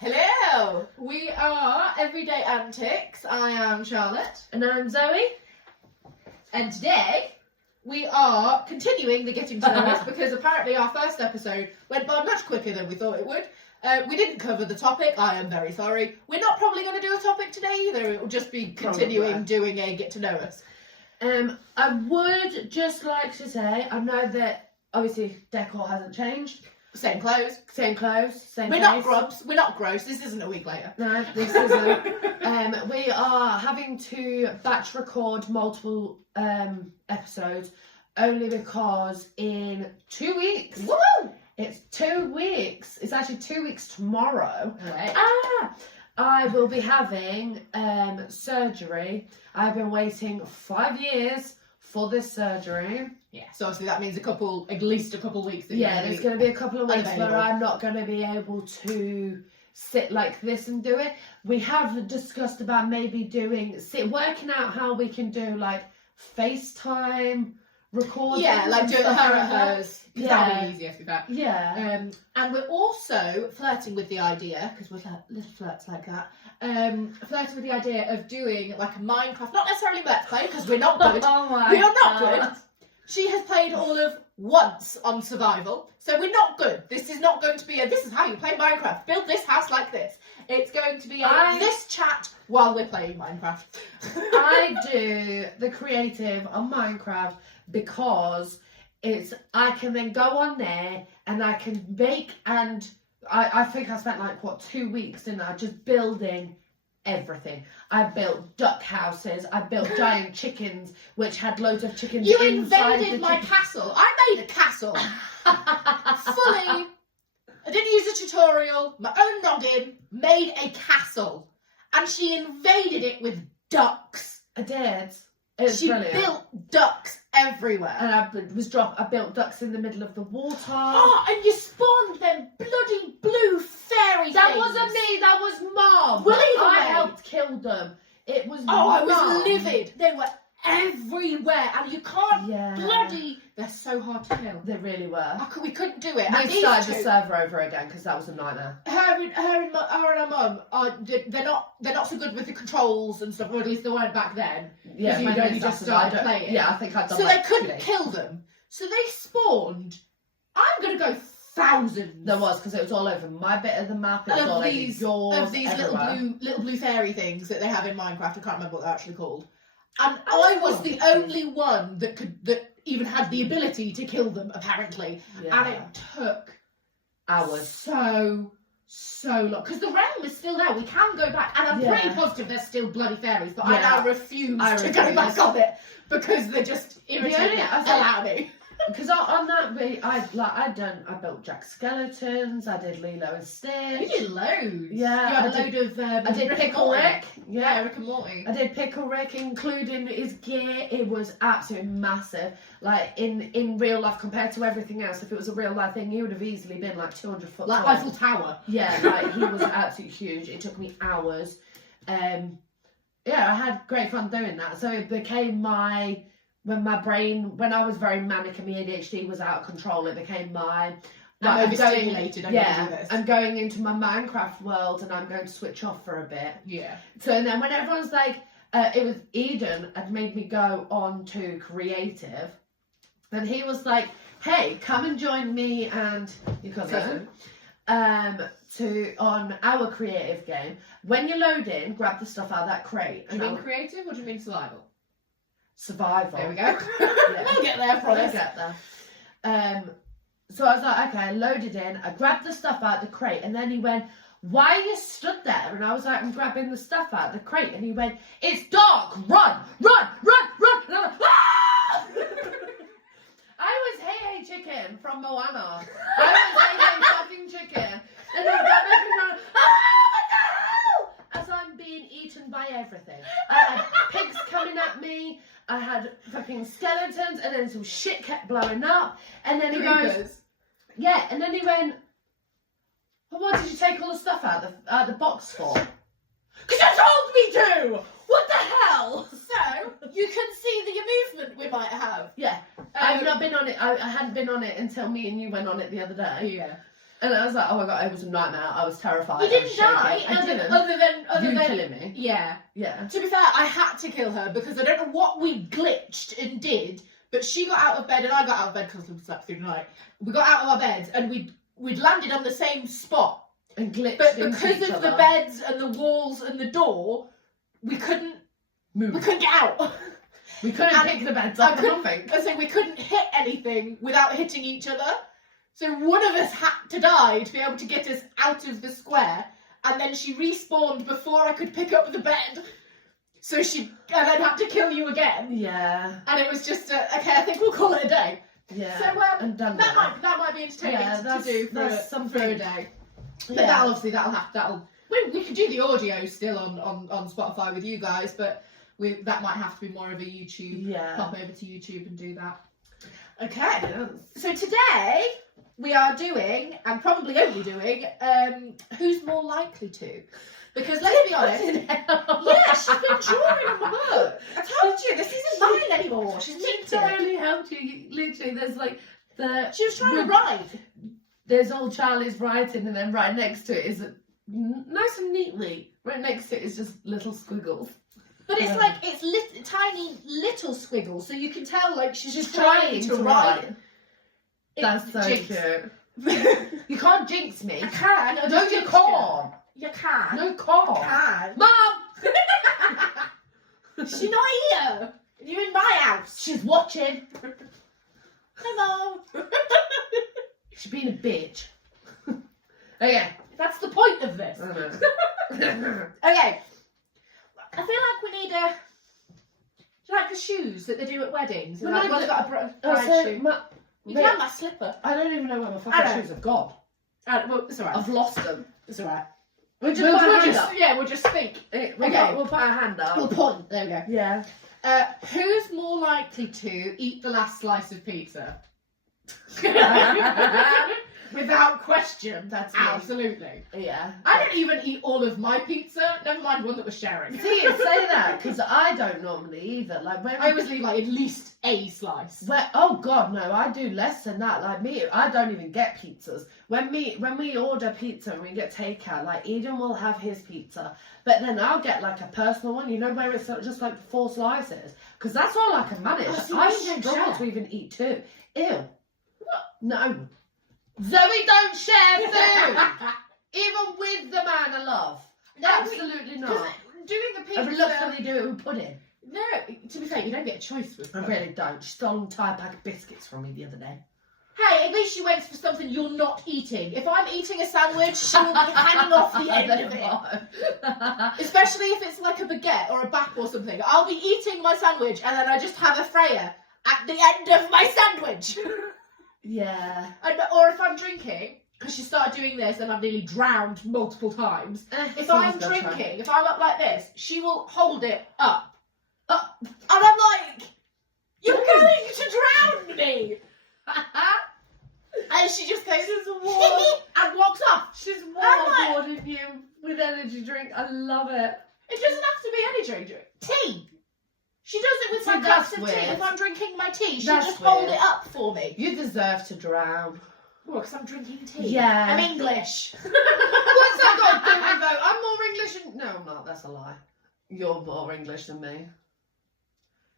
Hello! We are Everyday Antics. I am Charlotte. And I'm Zoe. And today we are continuing the getting to know us because apparently our first episode went by much quicker than we thought it would. We didn't cover the topic. I am very sorry. We're not probably going to do a topic today either. It will just be continuing doing a get to know us. I would just like to say, I know that obviously decor hasn't changed. Same clothes. Same clothes. Same We're face. not grubs. We're not gross. This isn't a week later. No, this isn't. We are having to batch record multiple episodes only because in 2 weeks. Woo! It's 2 weeks. It's actually 2 weeks tomorrow. Right. I will be having surgery. I've been waiting 5 years for this surgery. Yeah, so obviously that means at least a couple weeks. There's going to be a couple of weeks unavailable. where I'm not going to be able to sit like this and do it. We have discussed about maybe working out how we can do like FaceTime recording. Yeah, like doing her at hers. Yeah. That'll be easier to be fair. Yeah. And we're also flirting with the idea, because we're little flirts like that, flirting with the idea of doing like a Minecraft, not necessarily Let's Play, because we're not good. Oh my we are not God. good. She has played all of once on survival, so we're not good. This is not going to be this is how you play Minecraft. Build this house like this. It's going to be this chat while we're playing Minecraft. I do the creative on Minecraft because I can then go on there and I can make, and I think I spent 2 weeks in there just building everything. I built duck houses, I built giant chickens which had loads of chickens You inside invaded my castle. I made a castle. Fully. I didn't use a tutorial. My own noggin made a castle. And she invaded it with ducks. I did. It was She brilliant. built ducks everywhere. And I built ducks in the middle of the water. Oh, and you spawned them bloody blue fairy That things. wasn't me, that was Mom. Well, either I way. helped kill them. It was I was Mum. livid. They were everywhere, and you can't bloody. They're so hard to kill. They really were. We couldn't do it. We And these started the two, server over again because that was a nightmare. her and her mum they're not so good with the controls and stuff, or at least they weren't back then. Yeah, you'd only just started playing. Yeah, I think I'd done So they couldn't today. kill them. So they spawned. I'm gonna go thousands. There was, because it was all over my bit of the map. It was all over yours. Of these everywhere. little blue fairy things that they have in Minecraft. I can't remember what they're actually called. And I was the only one that even had the ability to kill them, apparently. Yeah. And it took hours. so long. Because the realm is still there. We can go back. And I'm pretty positive there's still bloody fairies, but I now refuse to go back on it because they're just irritating the hell out of me. Because on that bit, I built Jack Skeletons. I did Lilo and Stitch. You did loads. Yeah, You had a load of. I did Pickle Rick. Yeah, Rick and Morty. I did Pickle Rick, including his gear. It was absolutely massive. Like in real life, compared to everything else, if it was a real life thing, he would have easily been 200 foot Like tall. Eiffel Tower. Yeah, he was absolutely huge. It took me hours. I had great fun doing that. So it became when I was very manic and my ADHD was out of control, it became I'm overstimulated. I'm going into my Minecraft world and I'm going to switch off for a bit. Yeah. So then when everyone's like, it was Eden had made me go on to creative, and he was like, hey, come and join me and your cousin on our creative game. When you load in, grab the stuff out of that crate. Do you mean creative or do you mean survival? Survival. There we go. Yeah. We'll get there, promise. We'll get there. So I was like, okay, I loaded in, I grabbed the stuff out of the crate, and then he went, why are you stood there? And I was like, I'm grabbing the stuff out of the crate, and he went, it's dark, run! And I was like, ah! I was Hey Chicken from Moana. I was Hey fucking Chicken. And I grabbed everything and what the hell? As I'm being eaten by everything. I had pigs coming at me. I had fucking skeletons, and then some shit kept blowing up. And then he goes, yeah, and then he went, well, what did you take all the stuff out of the box for? Because you told me to! What the hell? So, you can see the movement we might have. Yeah. I've not been on it. I hadn't been on it until me and you went on it the other day. Yeah. And I was like, oh my god, it was a nightmare. I was terrified. You didn't die, I didn't. other than killing me. Yeah. Yeah. To be fair, I had to kill her because I don't know what we glitched and did, but she got out of bed and I got out of bed because we slept through the night. We got out of our beds and we'd landed on the same spot. And glitched But into because each of other. the beds and the walls and the door, we couldn't move. We couldn't get out. We couldn't pick the beds up. I so we couldn't hit anything without hitting each other. So one of us had to die to be able to get us out of the square, and then she respawned before I could pick up the bed. So and then had to kill you again. Yeah. And it was just okay. I think we'll call it a day. Yeah. So and done that might be entertaining to do for a day. But we could do the audio still on Spotify with you guys, but that might have to be more of a YouTube. Yeah. Pop over to YouTube and do that. Okay. So today we are doing, and probably only doing, who's more likely to? Because let's be honest. Yeah, she's been drawing on my book. I told you, this isn't mine anymore. She's nicked it. totally helped you. Literally, there's like She was trying to write. There's old Charlie's writing, and then right next to it is nice and neatly. Right next to it is just little squiggles. But it's like tiny little squiggles, so you can tell like she's trying to write. That's so jinx. cute. You can't jinx me. I can. No, you can't. You can. No, can't. You can. Mom! She's not here. You're in my house. She's watching. Hello. She's being a bitch. Okay. That's the point of this. Okay. I feel like we need a. Do you like the shoes that they do at weddings? Well, Like, no, one's got a bride shoe. You can have my slipper. I don't even know where my I fucking know. shoes have gone. Well, it's alright. I've lost them. It's alright. We'll just put our hand up. We'll just speak. Okay. We'll put our hand up. We'll point. There we go. Yeah. Who's more likely to eat the last slice of pizza? Without question. That's me. Absolutely. Yeah. I don't even eat all of my pizza, never mind one that was sharing. See, say that, because I don't normally either. Like when I always leave like at least a slice. oh god, no, I do less than that. Like me, I don't even get pizzas. When we order pizza and we get takeout, like Eden will have his pizza, but then I'll get like a personal one, you know, where it's just like 4 slices, because that's all I can manage. Oh, see, I you don't struggle share. to even eat 2. Ew. What? No. Zoe, don't share food, even with the man I love. No, absolutely not. Doing the pizza. I reluctantly do it with pudding. No, to be fair, you don't get a choice with I them. really don't. She stole an entire pack of biscuits from me the other day. Hey, at least she waits for something you're not eating. If I'm eating a sandwich, she'll be hanging off the end of it. Especially if it's like a baguette or a bap or something. I'll be eating my sandwich and then I just have a Freya at the end of my sandwich. Yeah. Or if I'm drinking, because she started doing this and I've nearly drowned multiple times. If I'm drinking, if I'm up like this, she will hold it up. And I'm like, you're going to drown me. And she just goes, and walks off. She's like- waterboarding you with energy drink. I love it. It doesn't have to be any drink. Tea. She does it with See, my that's cups of weird. tea. If I'm drinking my tea, she'll That's just hold weird. it up for me. You deserve to drown. Well, because I'm drinking tea. Yeah. I'm English. What's that got to do with though? I'm more English than... No, I'm not. That's a lie. You're more English than me.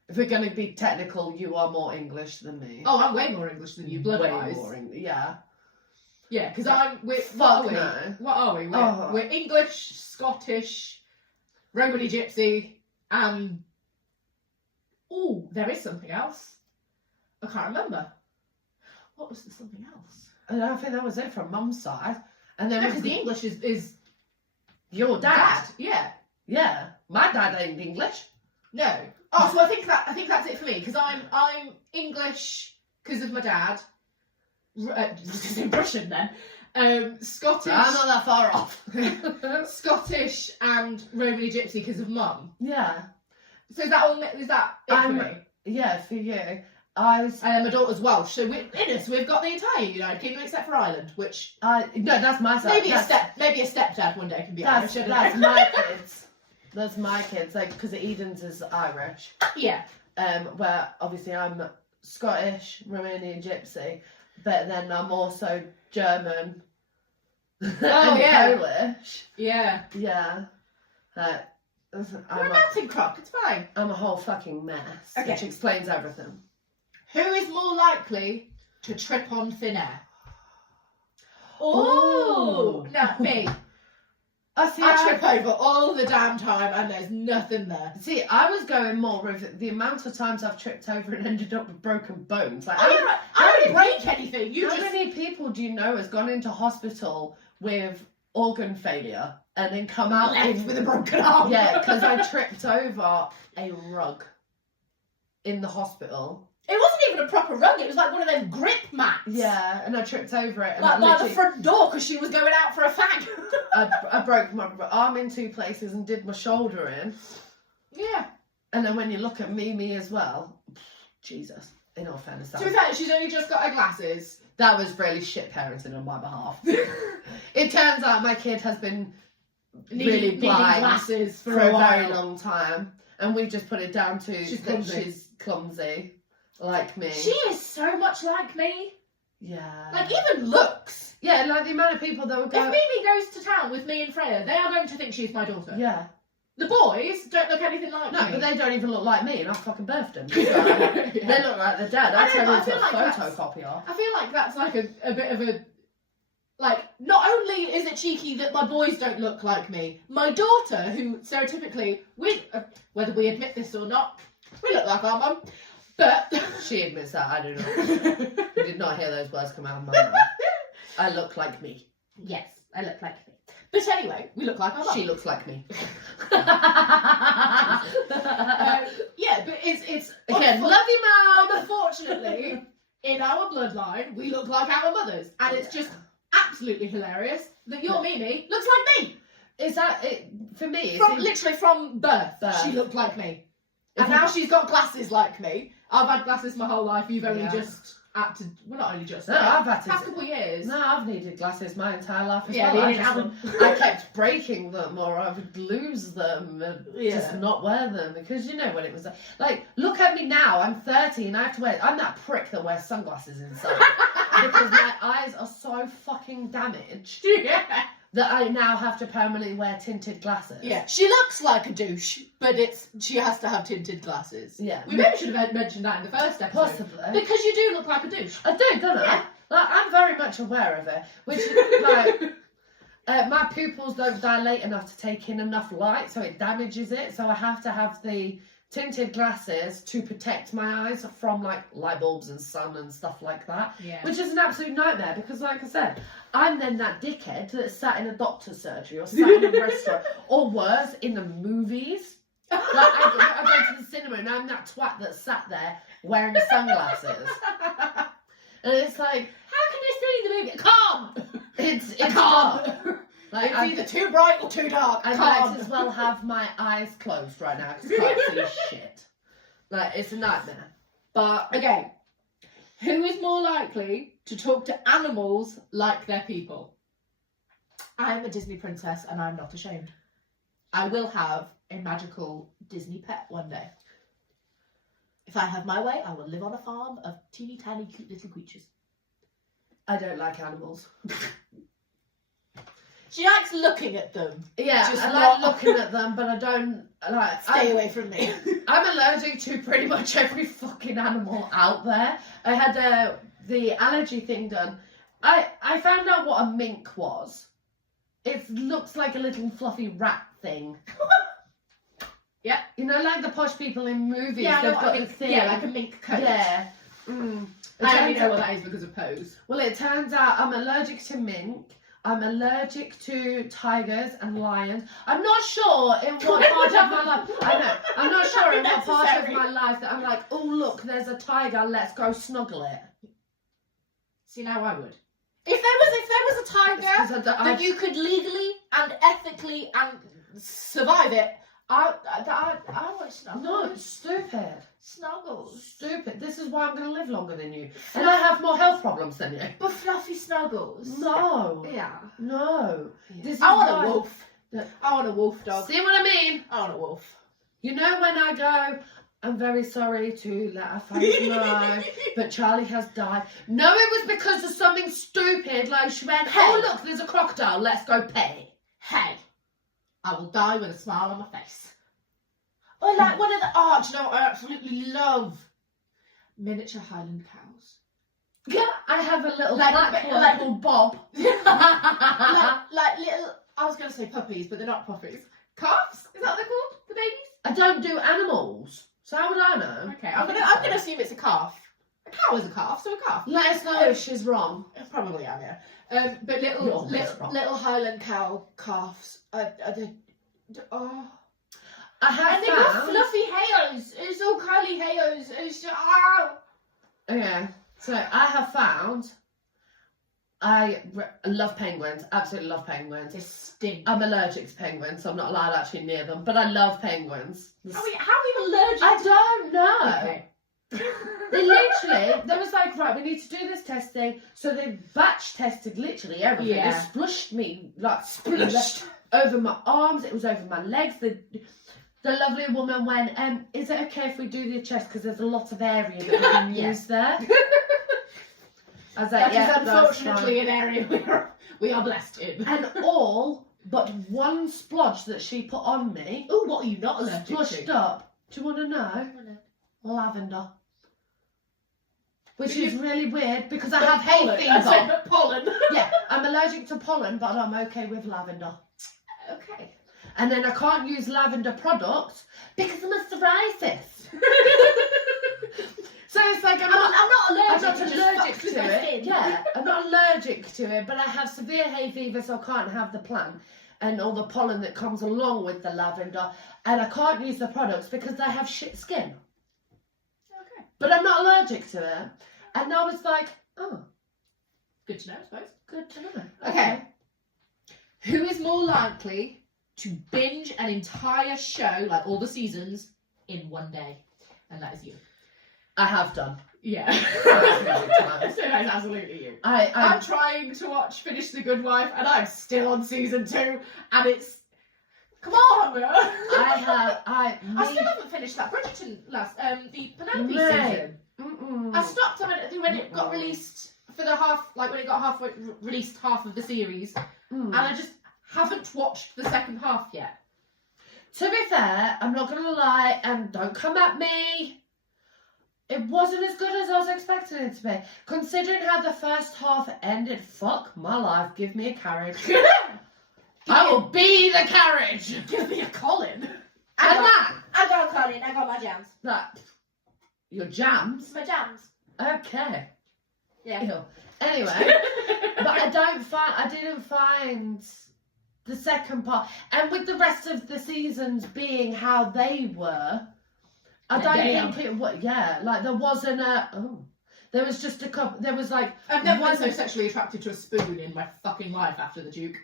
If we're going to be technical, you are more English than me. Oh, I'm way more English than you, blood-wise. Way more English. Yeah. Yeah, because what Fuck are we? no. What are we? Oh. We're English, Scottish, Romany Gypsy, and... Oh, there is something else. I can't remember. What was the something else? And I think that was it from Mum's side. And then Because the English is your dad. Yeah. Yeah. My dad ain't English. No. Oh, so I think that's it for me because I'm English because of my dad. Russian then. Scottish. I'm not that far off. Scottish and Romany Gypsy because of Mum. Yeah. So is that it for me? Yeah, for you. And then my daughter's Welsh, so we've got the entire United Kingdom except for Ireland, which no, that's my side. maybe a stepdad one day can be Irish. That's my kids. That's my kids, like because Eden's is Irish. Yeah. Where obviously I'm Scottish, Romanian, Gypsy, but then I'm also German, Oh, yeah. Polish. Yeah. Yeah. You're a melting crock, it's fine. I'm a whole fucking mess, Okay. which explains everything. Who is more likely to trip on thin air? Oh, no, me. I trip over all the damn time and there's nothing there. See, I was going more with the amount of times I've tripped over and ended up with broken bones. Like, I don't break anything. How many people do you know has gone into hospital with organ failure and then come out with a broken arm? Yeah, because I tripped over a rug in the hospital. It wasn't even a proper rug, it was like one of those grip mats. Yeah, and I tripped over it. And like by the front door because she was going out for a fag. I broke my arm in 2 places and did my shoulder in. Yeah. And then when you look at Mimi as well, Jesus, in all fairness. To be fair, she's only just got her glasses. That was really shit parenting on my behalf. It turns out my kid has been really blind glasses for a a very long time. And we just put it down to she's clumsy. Like me. She is so much like me. Yeah. Like, even looks. Yeah, like the amount of people that would go... If Mimi goes to town with me and Freya, they are going to think she's my daughter. Yeah. The boys don't look anything like me. No, but they don't even look like me, and I fucking birthed them. They look like their dad. I turned into a photocopier. I feel like that's like a bit of a... Like, not only is it cheeky that my boys don't look like me, my daughter, who stereotypically, whether we admit this or not, we look like our mum. But she admits that, I do not. You did not hear those words come out of my mouth. I look like me. Yes, I look like me. But anyway, we look like our mum. She looks like me. Yeah, but it's again, love you, Mum. Unfortunately, in our bloodline, we look like our mothers, and it's just absolutely hilarious that your Mimi looks like me. Is that it for me? Literally from birth, she looked like me. And now she's got glasses like me. I've had glasses my whole life. You've only just had to... Well, not only just. No, I've had to... Past couple of years. No, I've needed glasses my entire life as well. I kept breaking them or I would lose them and just not wear them because you know what it was like. Look at me now. I'm 30 and I have to wear... I'm that prick that wears sunglasses inside because my eyes are so fucking damaged. Yeah. That I now have to permanently wear tinted glasses. Yeah, she looks like a douche, but she has to have tinted glasses. Yeah. We maybe should have mentioned that in the first episode. Possibly. Because you do look like a douche. I do, don't I? Yeah. Like, I'm very much aware of it. Which is like, my pupils don't dilate enough to take in enough light, so it damages it. So I have to have the tinted glasses to protect my eyes from like light bulbs and sun and stuff like that. Yeah. Which is an absolute nightmare because like I said, I'm then that dickhead that sat in a doctor's surgery or sat in a restaurant or worse, in the movies. Like I go to the cinema and I'm that twat that sat there wearing sunglasses. And it's like, how can you see the movie? Calm! It's calm. Like, it's either too bright or too dark. I might as well have my eyes closed right now because I can't see shit. Like, it's a nightmare. But, okay. Who is more likely to talk to animals like they're people? I am a Disney princess and I'm not ashamed. I will have a magical Disney pet one day. If I have my way, I will live on a farm of teeny tiny cute little creatures. I don't like animals. She likes looking at them. Yeah, I like looking at them, but I don't like... Stay away from me. I'm allergic to pretty much every fucking animal out there. I had the allergy thing done. I found out what a mink was. It looks like a little fluffy rat thing. Yeah. You know, like the posh people in movies. Yeah, they've got the thing. Yeah, like a mink coat. Yeah. I only know what that is because of Pose. Well, it turns out I'm allergic to mink. I'm allergic to tigers and lions. I'm not sure in what part of my life. I know. I'm not sure in what part of my life that I'm like, oh look, there's a tiger. Let's go snuggle it. See, now I would. If there was a tiger that you could legally and ethically and survive it, I want snuggles. No, it's stupid. Snuggles. Stupid. This is why I'm going to live longer than you. And I have more health problems than you. But fluffy snuggles. No. Yeah. No. Yeah. I want a wolf. I want a wolf dog. See what I mean? I want a wolf. You know when I go, I'm very sorry to let our fans know, but Charlie has died. No, it was because of something stupid, like she went, Hey. oh look, there's a crocodile, let's go pet it. Hey, I will die with a smile on my face. Or like one of the art, you know what I absolutely love? Miniature Highland cows. Yeah, I have a little Like- black one like- called Bob. like little, I was going to say puppies, but they're not puppies. Calves? Is that what they're called? The babies? I don't do animals, so how would I know? Okay, I'm gonna assume it's a calf. A cow is a calf, so a calf. Let us know if she's wrong. Probably am, yeah. But You're little Highland cow calves. Oh. I have And they got found... fluffy hairs. It's all curly hairs. It's Okay, so I have found... I love penguins, absolutely love penguins. They stink. I'm allergic to penguins, so I'm not allowed actually near them, but I love penguins. How are you allergic? I don't know. Okay. They literally, they was like, right, we need to do this testing. So they batch tested literally everything. Yeah. They splushed me, like, Splushed. over my arms, it was over my legs. The lovely woman went, is it okay if we do the chest? Because there's a lot of area that we can Yeah. use there. I was like, That yeah, is that's unfortunately an area we are blessed in. fine. And all but one splodge that she put on me, Oh, what are you not allergic splushed to? up. Do you want to know? Lavender. Which is really weird because I have hay fever. But pollen. Yeah, I'm allergic to pollen, but I'm okay with lavender. Okay. And then I can't use lavender products because of my psoriasis. So it's like I'm not allergic. I'm not it just allergic fucks with to my it. skin. Yeah, I'm not allergic to it, but I have severe hay fever, so I can't have the plant and all the pollen that comes along with the lavender. And I can't use the products because I have shit skin. Okay. But I'm not allergic to it. And I was like, oh, Good to know, I suppose. good to know. Okay. Who is more likely to binge an entire show, like all the seasons, in one day? And that is you. I have done. Yeah. Absolutely times. So that's absolutely you. I'm I'm trying to finish The Good Wife, and I'm still on season 2, and it's... Come on! I still haven't finished that Bridgerton the Penelope Mate. season. Mm-mm. I stopped on it when it got released for the half, like when it got halfway released half of the series, and I just haven't watched the second half yet. To be fair, I'm not gonna lie, and don't come at me. It wasn't as good as I was expecting it to be. Considering how the first half ended, fuck my life, give me a carriage. I will be the carriage. Give me a Colin. And that, I got a Colin, I got my jams. your jams. My jams. Okay. Yeah. Ew. Anyway, but I didn't find the second part, and with the rest of the seasons being how they were, I don't think it was. Yeah, like there wasn't there was just a couple. There was like I've never one been so sexually attracted to a spoon in my fucking life after the Duke.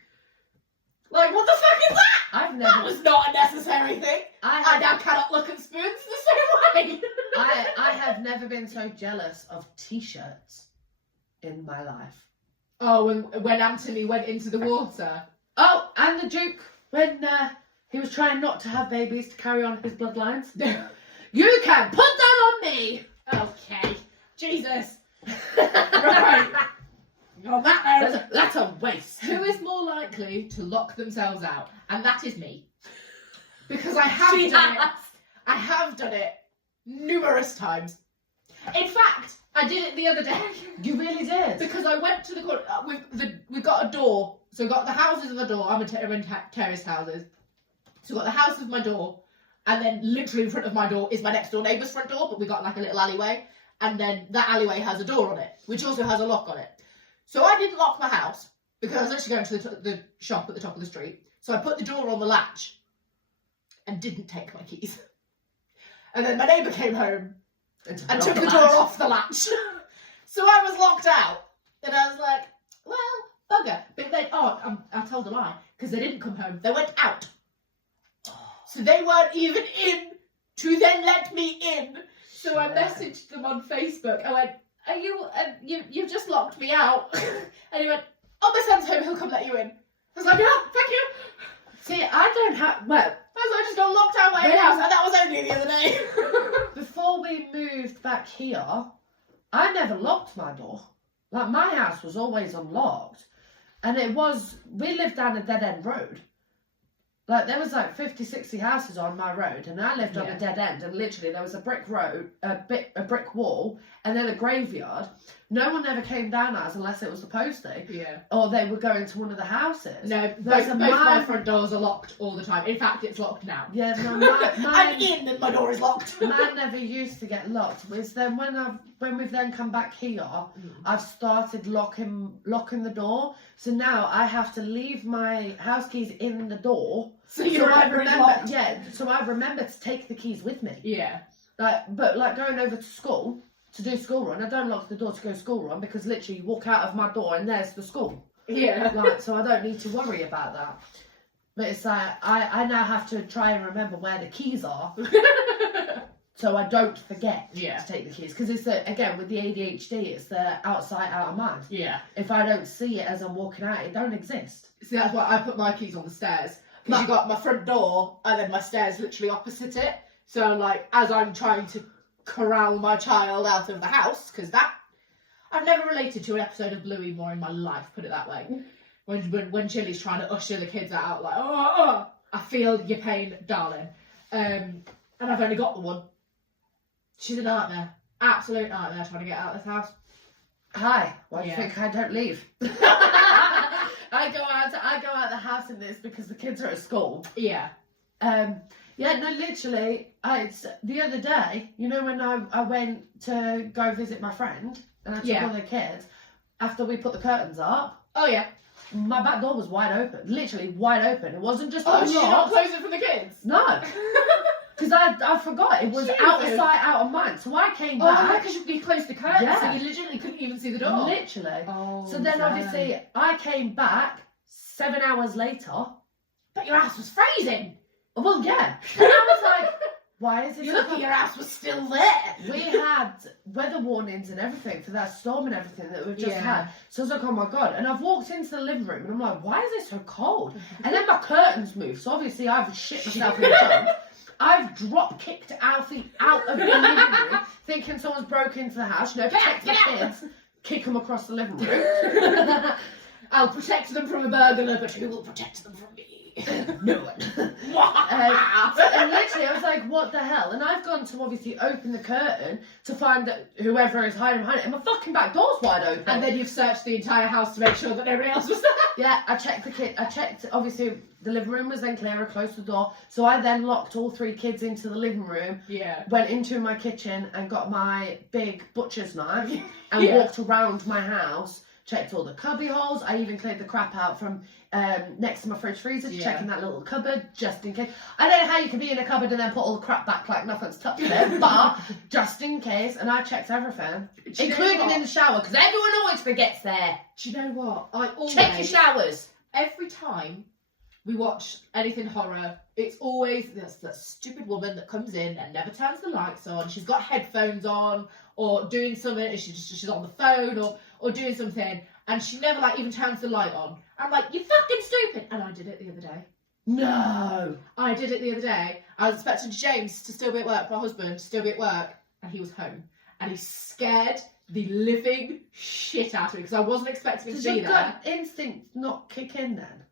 Like, what the fuck is that? I've That never. was not a necessary thing. I I now cannot look at spoons the same way. I have never been so jealous of t-shirts in my life. Oh, when Anthony went into the water. Oh, and the Duke when he was trying not to have babies to carry on his bloodlines. You can put that on me. Okay. Jesus. Right. On that note, That's a waste. who is more likely to lock themselves out? And that is me. Because I have done it. I have done it numerous times. In fact, I did it the other day. You really did. Because I went to the corner. We've got a door. So we've got the houses of a door. I'm in terrace houses. So we've got the house of my door. And then literally in front of my door is my next door neighbour's front door. But we've got like a little alleyway. And then that alleyway has a door on it. Which also has a lock on it. So I didn't lock my house. Because I was actually going to the shop at the top of the street. So I put the door on the latch. And didn't take my keys. And then my neighbour came home. And took the door off the latch. So I was locked out. And I was like, well, bugger. But then, I told a lie. Because they didn't come home. They went out. So they weren't even in to then let me in. So I messaged them on Facebook. I went, are you've just locked me out. And he went, oh, my son's home. He'll come let you in. I was like, yeah, thank you. See, I don't have, well, I just got locked out of my own house. And that was only the other day. before we moved back here, I never locked my door. Like, my house was always unlocked. And we lived down a dead-end road. Like, there was like 50, 60 houses on my road, and I lived on a dead end, and literally there was a brick road, a brick wall, and then a graveyard. No one ever came down ours unless it was supposed to. Yeah. Or they were going to one of the houses. No, both my front doors are locked all the time. In fact, it's locked now. Yeah, no, I'm in and my door is locked. mine never used to get locked. It's then when we've then come back here, I've started locking the door. So now I have to leave my house keys in the door. So I remember to take the keys with me. Yeah. But going over to school to do school run, I don't lock the door to go school run because literally you walk out of my door and there's the school. Yeah. So I don't need to worry about that. But it's like I now have to try and remember where the keys are. So I don't forget to take the keys. Because it's, again, with the ADHD, it's the outside, out of mind. Yeah. If I don't see it as I'm walking out, it don't exist. See, that's why I put my keys on the stairs. Because you got my front door and then my stairs literally opposite it. So I'm like, as I'm trying to corral my child out of the house, because I've never related to an episode of Bluey more in my life, put it that way. When Chili's trying to usher the kids out, like, oh, I feel your pain, darling. And I've only got the one. She's a nightmare. Absolute nightmare trying to get out of this house. Hi, why do you think I don't leave? I go out the house in this because the kids are at school. Yeah. Literally, it's the other day, you know, when I went to go visit my friend and I took all the kids, after we put the curtains up. Oh, yeah. My back door was wide open, literally wide open. It wasn't just did you not close it for the kids? No. Because I forgot, it was out of sight, out of mind. So I came back. Oh, because you closed the curtains, so you literally couldn't even see the door. Literally. Oh, so then obviously I came back 7 hours later. But your ass was freezing. Well, yeah. And I was like, why is this? You're lucky your ass was still there. We had weather warnings and everything for that storm and everything that we've just had. So I was like, oh my God. And I've walked into the living room and I'm like, why is it so cold? And then my curtains moved. So obviously I've shit myself in the jump. I've drop kicked Alfie out of the living room, thinking someone's broke into the house. You know, protect the kids, kick them across the living room. I'll protect them from a burglar, but who will protect them from me? No one. And literally, I was like, what the hell? And I've gone to obviously open the curtain to find that whoever is hiding behind it, and my fucking back door's wide open. And then you've searched the entire house to make sure that nobody else was there. Yeah, I checked, obviously, the living room was then clear, I closed the door. So I then locked all 3 kids into the living room. Yeah. Went into my kitchen and got my big butcher's knife and walked around my house. Checked all the cubby holes. I even cleared the crap out from next to my fridge freezer, checking that little cupboard just in case. I don't know how you can be in a cupboard and then put all the crap back like nothing's touched it, but just in case. And I checked everything, including in the shower, because everyone always forgets there. Do you know what? I always check your showers. Every time we watch anything horror, it's always that stupid woman that comes in and never turns the lights on. She's got headphones on or doing something. She's on the phone or doing something, and she never even turns the light on. I'm like, you fucking stupid! And I did it the other day. No, I did it the other day. I was expecting James to still be at work, my husband to still be at work, and he was home, and he scared the living shit out of me because I wasn't expecting him to be there. Does your gut instinct not kick in then?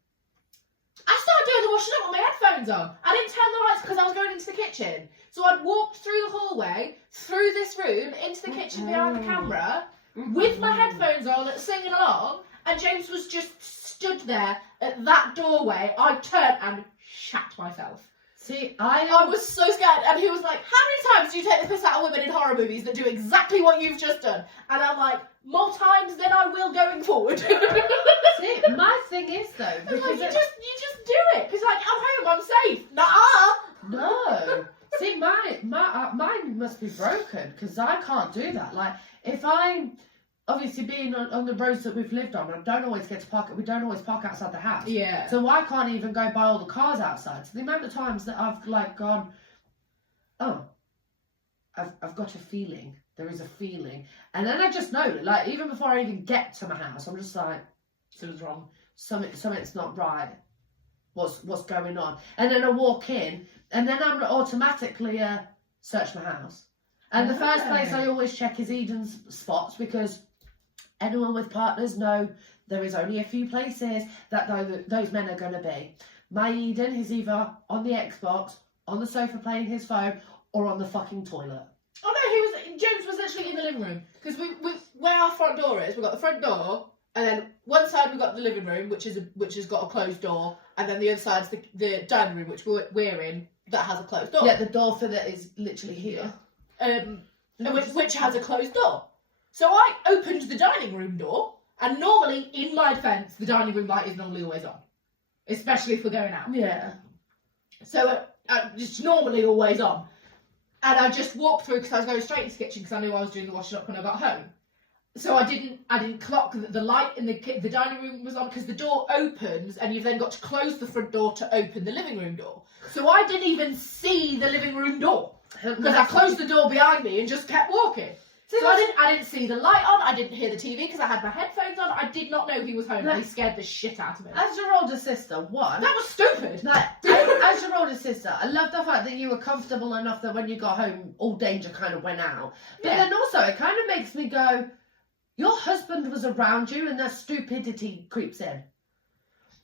I started doing the washing up with my headphones on. I didn't turn the lights because I was going into the kitchen. So I'd walked through the hallway, through this room, into the kitchen behind the camera, with my headphones on, singing along, and James was just stood there at that doorway. I turned and shat myself. See, I was so scared, and he was like, how many times do you take the piss out of women in horror movies that do exactly what you've just done? And I'm like, more times than I will going forward. See, my thing is though, because like, you just do it, because I'm home, I'm safe. Nuh-uh. No. See, mine must be broken, because I can't do that. Like, if I'm obviously being on the roads that we've lived on, I don't always get to park. We don't always park outside the house. Yeah. So I can't even go buy all the cars outside. So the amount of times that I've gone, oh, I've got a feeling. There is a feeling, and then I just know, even before I even get to my house, I'm just like, something's wrong. Something's not right. What's going on? And then I walk in, and then I'm automatically search my house. And the first place I always check is Eden's spots, because anyone with partners know there is only a few places that those men are going to be. My Eden is either on the Xbox, on the sofa playing his phone, or on the fucking toilet. Oh no, James was literally in the living room. Because where our front door is, we've got the front door, and then one side we've got the living room, which has got a closed door, and then the other side's the dining room, which we're in, that has a closed door. Yeah, the door for that is literally here. Which has a closed door. So I opened the dining room door, and normally, in my defence, the dining room light is normally always on. Especially if we're going out. Yeah. So it's normally always on. And I just walked through because I was going straight into the kitchen because I knew I was doing the washing up when I got home. So I didn't clock that the light in the dining room was on, because the door opens and you've then got to close the front door to open the living room door. So I didn't even see the living room door because I closed the door behind me and just kept walking. So I didn't see the light on, I didn't hear the TV because I had my headphones on, I did not know he was home, and he scared the shit out of me. As your older sister, one... That was stupid! As your older sister, I love the fact that you were comfortable enough that when you got home, all danger kind of went out. But then also, it kind of makes me go, your husband was around you and that stupidity creeps in.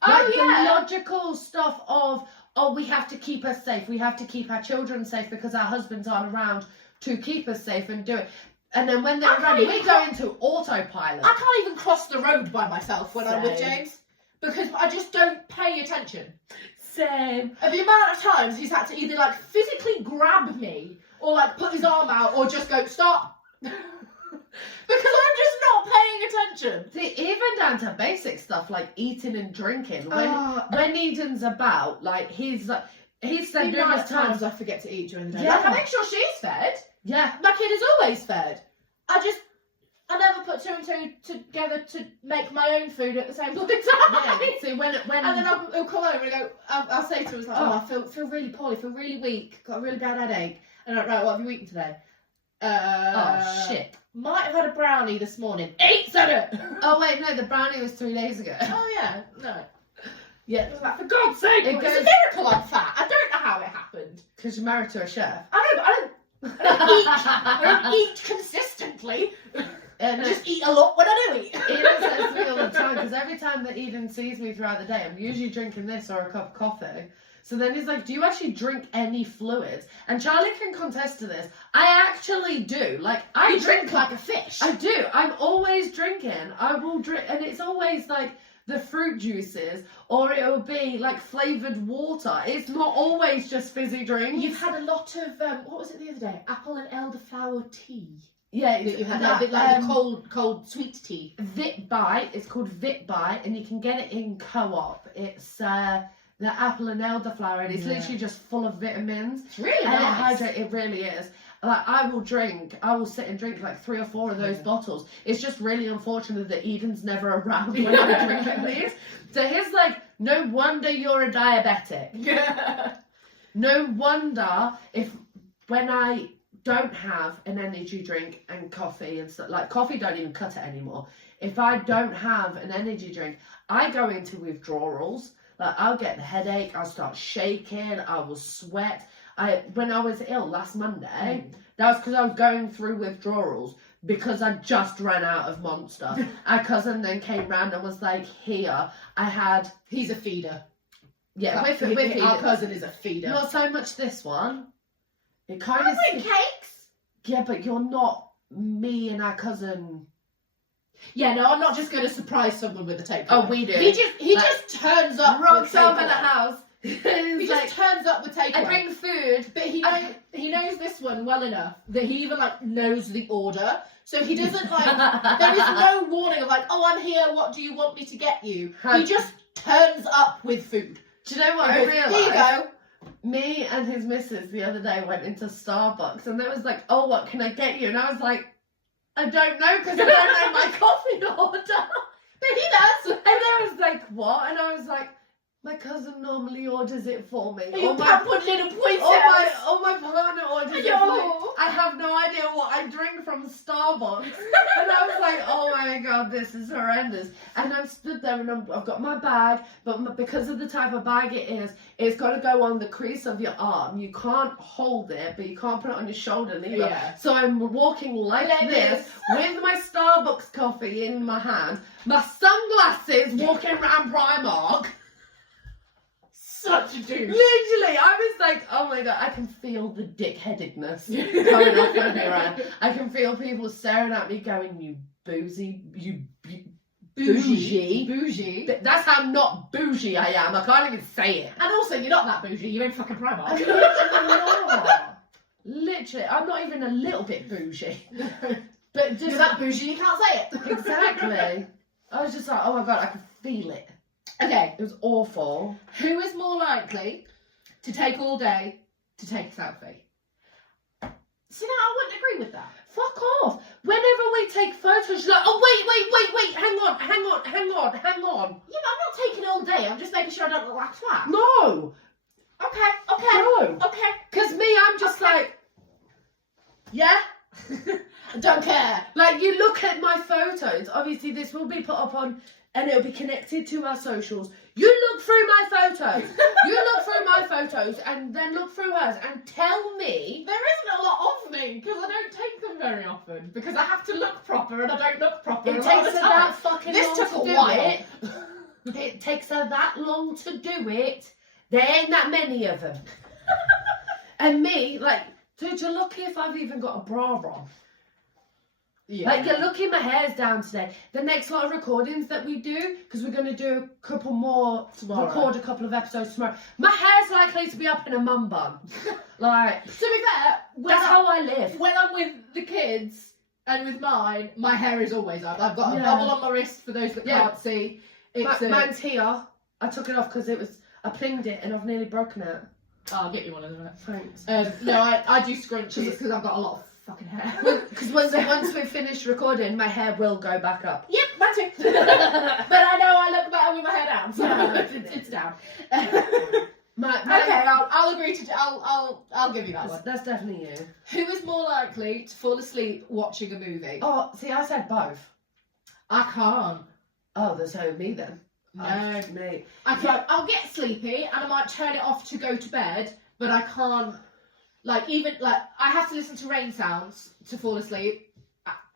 The logical stuff of, we have to keep us safe, we have to keep our children safe because our husbands aren't around to keep us safe and do it. And then when they're around, we go into autopilot. I can't even cross the road by myself when I'm with James, because I just don't pay attention. Same. And the amount of times he's had to either like physically grab me or like put his arm out or just go stop. Because I'm just not paying attention. See, even down to basic stuff like eating and drinking. When Eden's about, like he's said numerous times, I forget to eat during the day. Yeah. Like, I make sure she's fed. Yeah. My kid is always fed. I never put two and two together to make my own food at the same time. Yeah. See, when and then he'll come over and go, I'll say to him, like, I feel really poorly, feel really weak, got a really bad headache. And I'm like, right, what have you eaten today? Shit. Might have had a brownie this morning. Ate it! Oh wait, no, the brownie was 3 days ago. Oh yeah, no. Yeah. I was like, for God's sake, it's a miracle I'm fat. I don't know how it happened. Because you're married to a chef. I know, but I don't eat consistently. I just eat a lot when I do eat. Eden says to me all the time, because every time that Eden sees me throughout the day, I'm usually drinking this or a cup of coffee. So then he's like, do you actually drink any fluids? And Charlie can contest to this. I actually do. Like, I drink like a fish. I do. I'm always drinking. I will drink, and it's always like the fruit juices, or it will be like flavoured water. It's not always just fizzy drinks. You've had a lot of, what was it the other day? Apple and elderflower tea. Yeah, you had a bit like the cold sweet tea. Vitbite. It's called Vitbite, and you can get it in Co-op. It's the apple and elderflower, and it's literally just full of vitamins. It's really nice. It really is. Like, I will sit and drink like 3 or 4 of those bottles. It's just really unfortunate that Eden's never around when I'm drinking these. So he's like, no wonder you're a diabetic. Yeah. No wonder when I don't have an energy drink and coffee and stuff, like coffee don't even cut it anymore. If I don't have an energy drink, I go into withdrawals. Like, I'll get the headache, I'll start shaking, I will sweat. When I was ill last Monday, that was because I was going through withdrawals because I just ran out of Monster. Our cousin then came round and was like, here, he's a feeder. Yeah, our cousin is a feeder. Not so much this one. It kind of... I cakes. Yeah, but you're not me and our cousin... Yeah, no, I'm not just going to surprise someone with a takeaway. Oh, we do. He just turns up. Rocks up in the house. He just turns up with takeaway. I bring food, but he knows this one well enough that he even like knows the order. So he doesn't like. There is no warning of like, oh, I'm here. What do you want me to get you? He just turns up with food. Do you know what I realised? Here you go. Me and his missus the other day went into Starbucks and they was like, oh, what can I get you? And I was like, I don't know because I don't know my coffee order. But he does. And they was like, what? And I was like, My cousin normally orders it for me. You pampered little princess. My partner orders it for me. I have no idea what I drink from Starbucks. And I was like, oh my god, this is horrendous. And I'm stood there and I've got my bag, but because of the type of bag it is, it's got to go on the crease of your arm. You can't hold it, but you can't put it on your shoulder neither. Yeah. So I'm walking like this with my Starbucks coffee in my hand, my sunglasses, walking around Primark. Such a douche. Literally, I was like, oh my god, I can feel the dickheadedness coming off of me right. I can feel people staring at me going, you boozy, bougie. That's how not bougie I am. I can't even say it. And also, you're not that bougie. You're in fucking Primark. Literally, I'm not even a little bit bougie. But just You're that bougie, you can't say it. Exactly. I was just like, oh my god, I can feel it. Okay. It was awful. Who is more likely to take all day to take a selfie? See, now I wouldn't agree with that. Fuck off. Whenever we take photos, she's like, oh, wait, hang on. Yeah, but I'm not taking all day. I'm just making sure I don't look like a twat. No. Okay. No. Okay. Because me, I'm just like, yeah. I don't care. Like, you look at my photos. Obviously, this will be put up on, and it'll be connected to our socials. You look through my photos. And then look through hers and tell me. There isn't a lot of me because I don't take them very often because I have to look proper and I don't look proper. It a takes lot her of the time. that fucking This long took to a do while. it. It takes her that long to do it. There ain't that many of them. And me, like, dude, you're lucky if I've even got a bra on. Yeah. Like, you're lucky my hair's down today. The next lot of recordings that we do, because we're going to do a couple more, Tomorrow. record a couple of episodes tomorrow. My hair's likely to be up in a mum bun. Like, To be fair, that's how I live. when I'm with the kids and with mine, my hair is always up. I've got a Yeah. bubble on my wrist for those that Yeah. can't see. It's Mine's here. I took it off because I plinged it and I've nearly broken it. I'll get you one of them. Thanks. No, I do scrunchies because I've got a lot of fucking hair. Because once we've finished recording, my hair will go back up. Yep, that's it. But I know I look better with my hair down, so it's down. Okay, I'll agree to. I'll give you that one. That's definitely you. Who is more likely to fall asleep watching a movie? Oh, see, I said both. I can't. Oh, there's only me then. No. Me. I can't. I'll get sleepy and I might turn it off to go to bed, but I can't. I have to listen to rain sounds to fall asleep.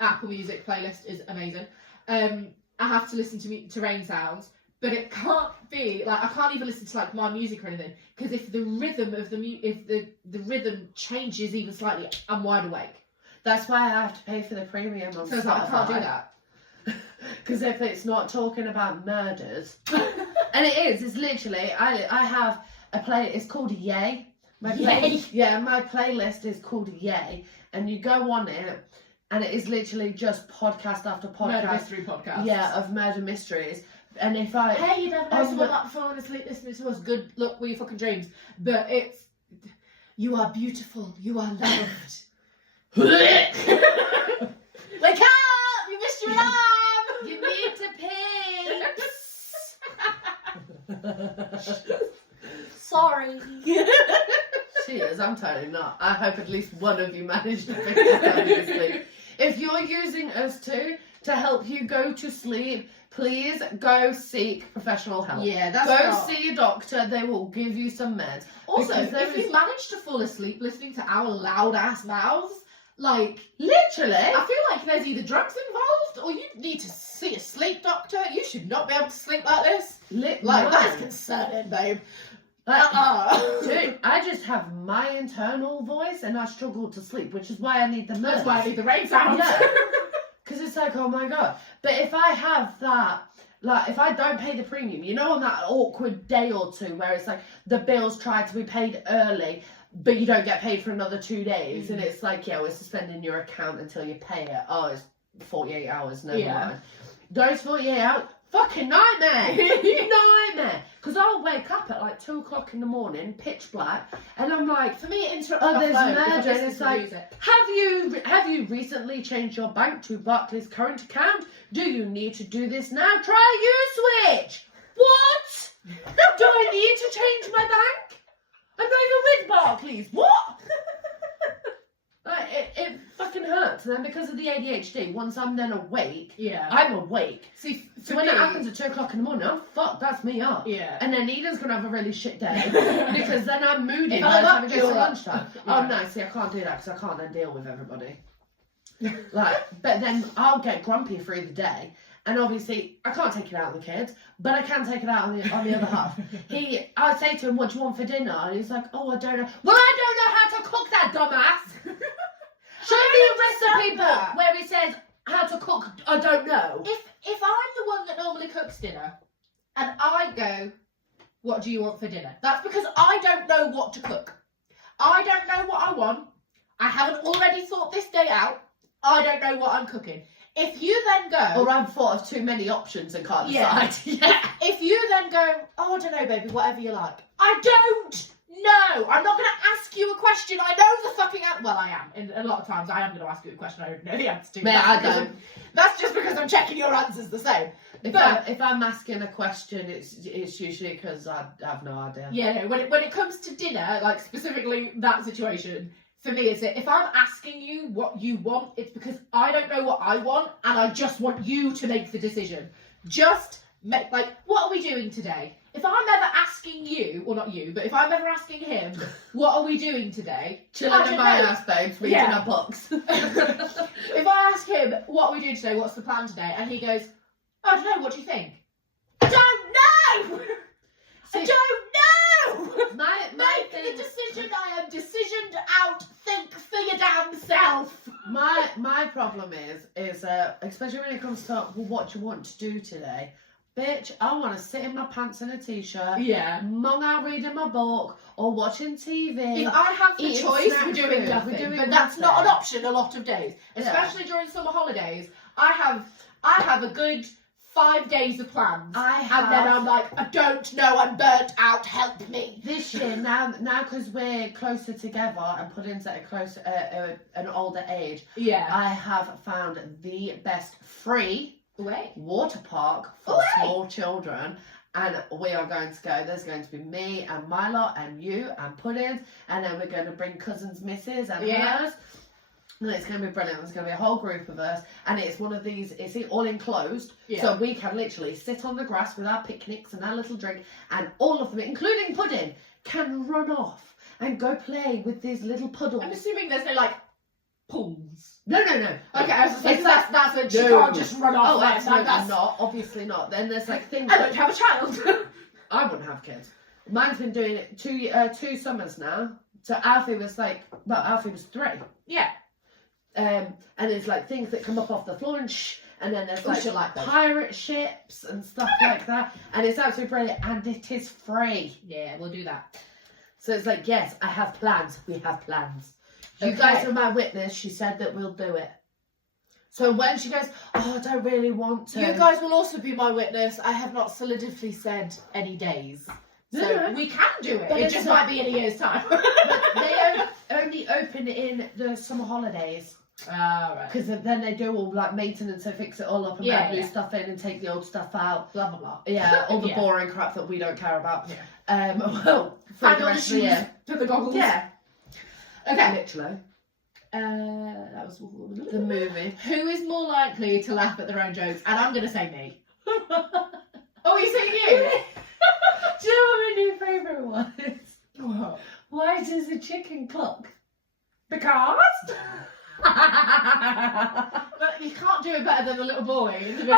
Apple Music playlist is amazing. I have to listen to rain sounds, but it can't be I can't even listen to my music or anything because if the rhythm of if the rhythm changes even slightly, I'm wide awake. That's why I have to pay for the premium on So it's I can't do that. Because if it's not talking about murders, and it's literally, I have a play. It's called Yay. My playlist is called Yay, and you go on it, and it is literally just podcast after podcast. Murder mystery podcast. Yeah, of murder mysteries. And if Hey, you never know someone like falling asleep listening to us. Good luck with your fucking dreams. But it's you are beautiful. You are loved. Wake up! You missed your alarm. You need to pee. Sorry. Cheers, I'm totally not. I hope at least one of you managed to fix this sleep. If you're using us to help you go to sleep, please go seek professional help. Yeah, that's Go see a doctor. They will give you some meds. Also, Because if you manage to fall asleep listening to our loud ass mouths, literally, I feel like there's either drugs involved or you need to see a sleep doctor. You should not be able to sleep like this. That's concerning, babe. Dude, I just have my internal voice and I struggle to sleep, which is why I need the meds. That's why I need the rain sounds. Yeah. Because it's like, oh my god. But if I have that, if I don't pay the premium, on that awkward day or two where it's like the bills try to be paid early, but you don't get paid for another 2 days, and it's like, yeah, we're suspending your account until you pay it. Oh, it's 48 hours, never mind. Those 48 hours, fucking nightmare. Nightmare. Because I'll wake up at 2 o'clock in the morning, pitch black, and I'm like, for me, it interrupts my there's flow because murder, I and listen it's to like, music. have you recently changed your bank to Barclays current account? Do you need to do this now? Try U-Switch. What? Do I need to change my bank? I'm not even with Barclays. What? Like, it fucking hurts. And then because of the ADHD, once I'm then awake, Yeah. I'm awake. See, So when it happens at 2 o'clock in the morning, oh fuck, that's me up. Yeah. And then Eden's gonna have a really shit day because then I'm moody If by the I'm time up, it gets to you're up. lunchtime. Yeah. Oh no, see, I can't do that because I can't then deal with everybody. Like, but then I'll get grumpy through the day, and obviously I can't take it out on the kids, but I can take it out on the other half. I say to him, "What do you want for dinner?" And he's like, "Oh, I don't know." Well, I don't know how to cook that, dumbass. Show me a recipe book where it says how to cook. I don't know. If I'm the one that normally cooks dinner, and I go, "What do you want for dinner?" That's because I don't know what to cook. I don't know what I want. I haven't already thought this day out. I don't know what I'm cooking. If you then go, Or I've thought of too many options and can't Yeah. decide. Yeah. if you then go, "Oh, I don't know, baby, whatever you like," I don't know. I'm not going to ask you a question. I know the fucking answer. Well, I am. And a lot of times I am going to ask you a question I don't know the answer to. Man, That's I because don't. That's just because I'm checking your answers the same. If I'm asking a question, it's usually because I have no idea. Yeah, no, when it comes to dinner, like specifically that situation, for me, it's if I'm asking you what you want, it's because I don't know what I want, and I just want you to make the decision. Just make, like, what are we doing today? If I'm ever asking you, or not you, but if I'm ever asking him, what are we doing today? Chilling I in don't my know. house, babes, reading Yeah. our books. If I ask him, what are we doing today? What's the plan today? And he goes, I don't know. What do you think? I don't know. I See, don't know. my Make thing, the decision. I am decisioned out. Think for your damn self. my problem is especially when it comes to, well, what do you want to do today? Bitch, I want to sit in my pants and a t-shirt, Yeah. mong out reading my book or watching TV. If I have the Eating choice, snack we're doing food, nothing. we're doing But that's not an nothing. option a lot of days, Yeah. especially during summer holidays. I have a good 5 days of plans. And then I'm like, I don't know, I'm burnt out, help me. This year, now because we're closer together and Pudding's at an older age, Yeah. I have found the best free Wait. water park for Away. small children, and we are going to go. There's going to be me and Milo and you and Pudding, and then we're going to bring cousins, Mrs. and Yeah. hers. And it's going to be brilliant. There's going to be a whole group of us, and it's one of these. It's all enclosed, Yeah. so we can literally sit on the grass with our picnics and our little drink, and all of them, including Pudding, can run off and go play with these little puddles. I'm assuming there's no, like, pools. No. Okay, I was just like, It's that's it. She No. can't just run off Oh, there. absolutely That's, not. Obviously not. Then there's like things. I don't have a child. I wouldn't have kids. Mine's been doing it 2 summers now. So Alfie was 3. Yeah. And there's like things that come up off the floor and and then there's like, she'll like those. pirate ships and stuff like that. And it's absolutely brilliant, and it is free. Yeah, we'll do that. So it's like, yes, I have plans. We have plans. You Okay. guys are my witness. She said that we'll do it. So when she goes, oh, I don't really want to. You guys will also be my witness. I have not solidly said any days. So No. we can do it. But It it's just not- might be in a year's time. They only open in the summer holidays. Right. Because then they do all like maintenance and fix it all up and Yeah, add new yeah. stuff in and take the old stuff out. Blah, blah, blah. Yeah, all the Yeah. boring crap that we don't care about. Yeah. Well, for And the all the rest of the shoes, year. to the goggles. Yeah, Okay. literally. That was The movie. Who is more likely to laugh at their own jokes? And I'm going to say me. Oh, you saying you? Do you know what my new favourite one is? What? Why does a chicken cluck? Because? But you can't do it better than the little boy in the video.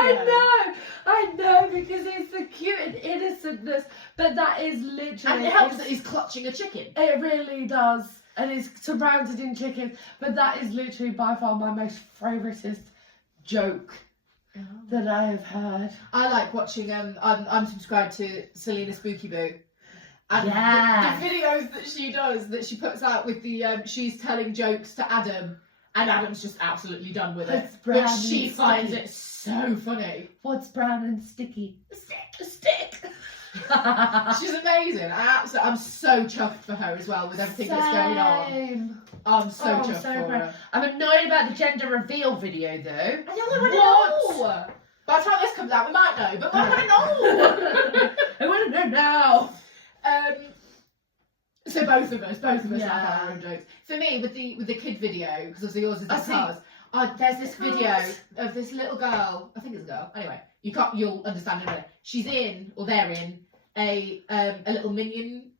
I know, because it's the cute and innocentness, but that is literally... And it helps that he's clutching a chicken. It really does, and it's surrounded in chicken, but that is literally by far my most favouriteest joke that I have heard. I like watching, I'm subscribed to Selena Spooky Boo. And Yeah. the videos that she does, that she puts out with the, she's telling jokes to Adam, and Adam's just absolutely done with it. It's brown But she and finds sticky. it so funny. What's brown and sticky? Stick. She's amazing. I'm so chuffed for her as well with everything that's going on. Same. I'm so chuffed so for great. her. I'm annoyed about the gender reveal video though. I know, I What? know. By the time this comes out, we might know, but I want to know. I want to know now. So both of us Yeah. have our own jokes. For me, with the kid video, because obviously yours is I the see. cars. There's this video of this little girl. I think it's a girl. Anyway, you'll understand in a minute. She's in, or they're in, a little minion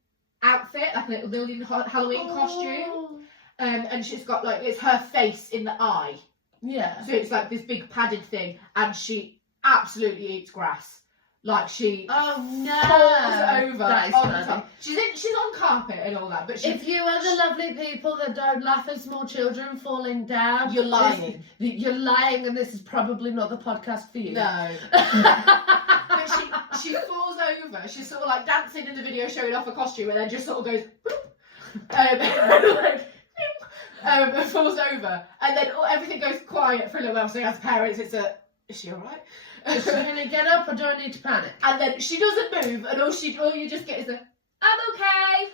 outfit, like a little minion Halloween costume. And she's got like it's her face in the eye. Yeah. So it's like this big padded thing, and she absolutely eats grass. Like she Oh no. falls over That is on the funny. top. She's on carpet and all that, but she, If you are the lovely people that don't laugh at small children falling down, you're lying. You're lying, and this is probably not the podcast for you. No. But she falls over. She's sort of like dancing in the video, showing off her costume, and then just sort of goes and falls over, and then everything goes quiet for a little while. So as parents, it's is she alright? Is she gonna get up, or do I need to panic? And then she doesn't move, and all you just get is I'm okay.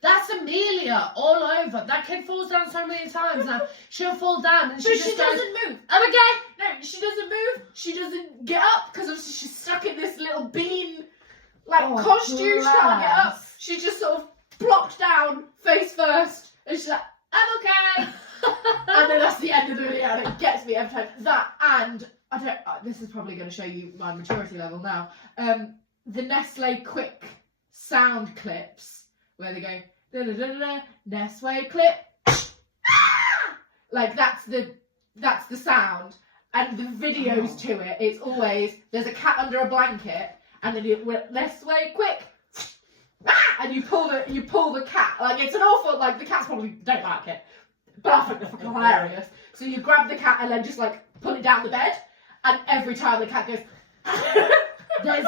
That's Amelia all over. That kid falls down so many times now. She'll fall down and But she just she goes, doesn't move. I'm okay. No, she doesn't move. She doesn't get up because she's stuck in this little bean costume. She can't get up. bless. She just sort of plopped down face first, and she's like, I'm okay. And then that's the end of the video, and it gets me every time. That and I don't. This is probably going to show you my maturity level now. The Nestle Quick sound clips where they go da da da da Nestle clip, like that's the sound, and the videos to it. It's always there's a cat under a blanket, and then Nestle Quick. And you pull the cat, like it's an awful, like the cats probably don't like it, but I think they're fucking hilarious. So you grab the cat and then just like pull it down the bed, and every time the cat goes, There's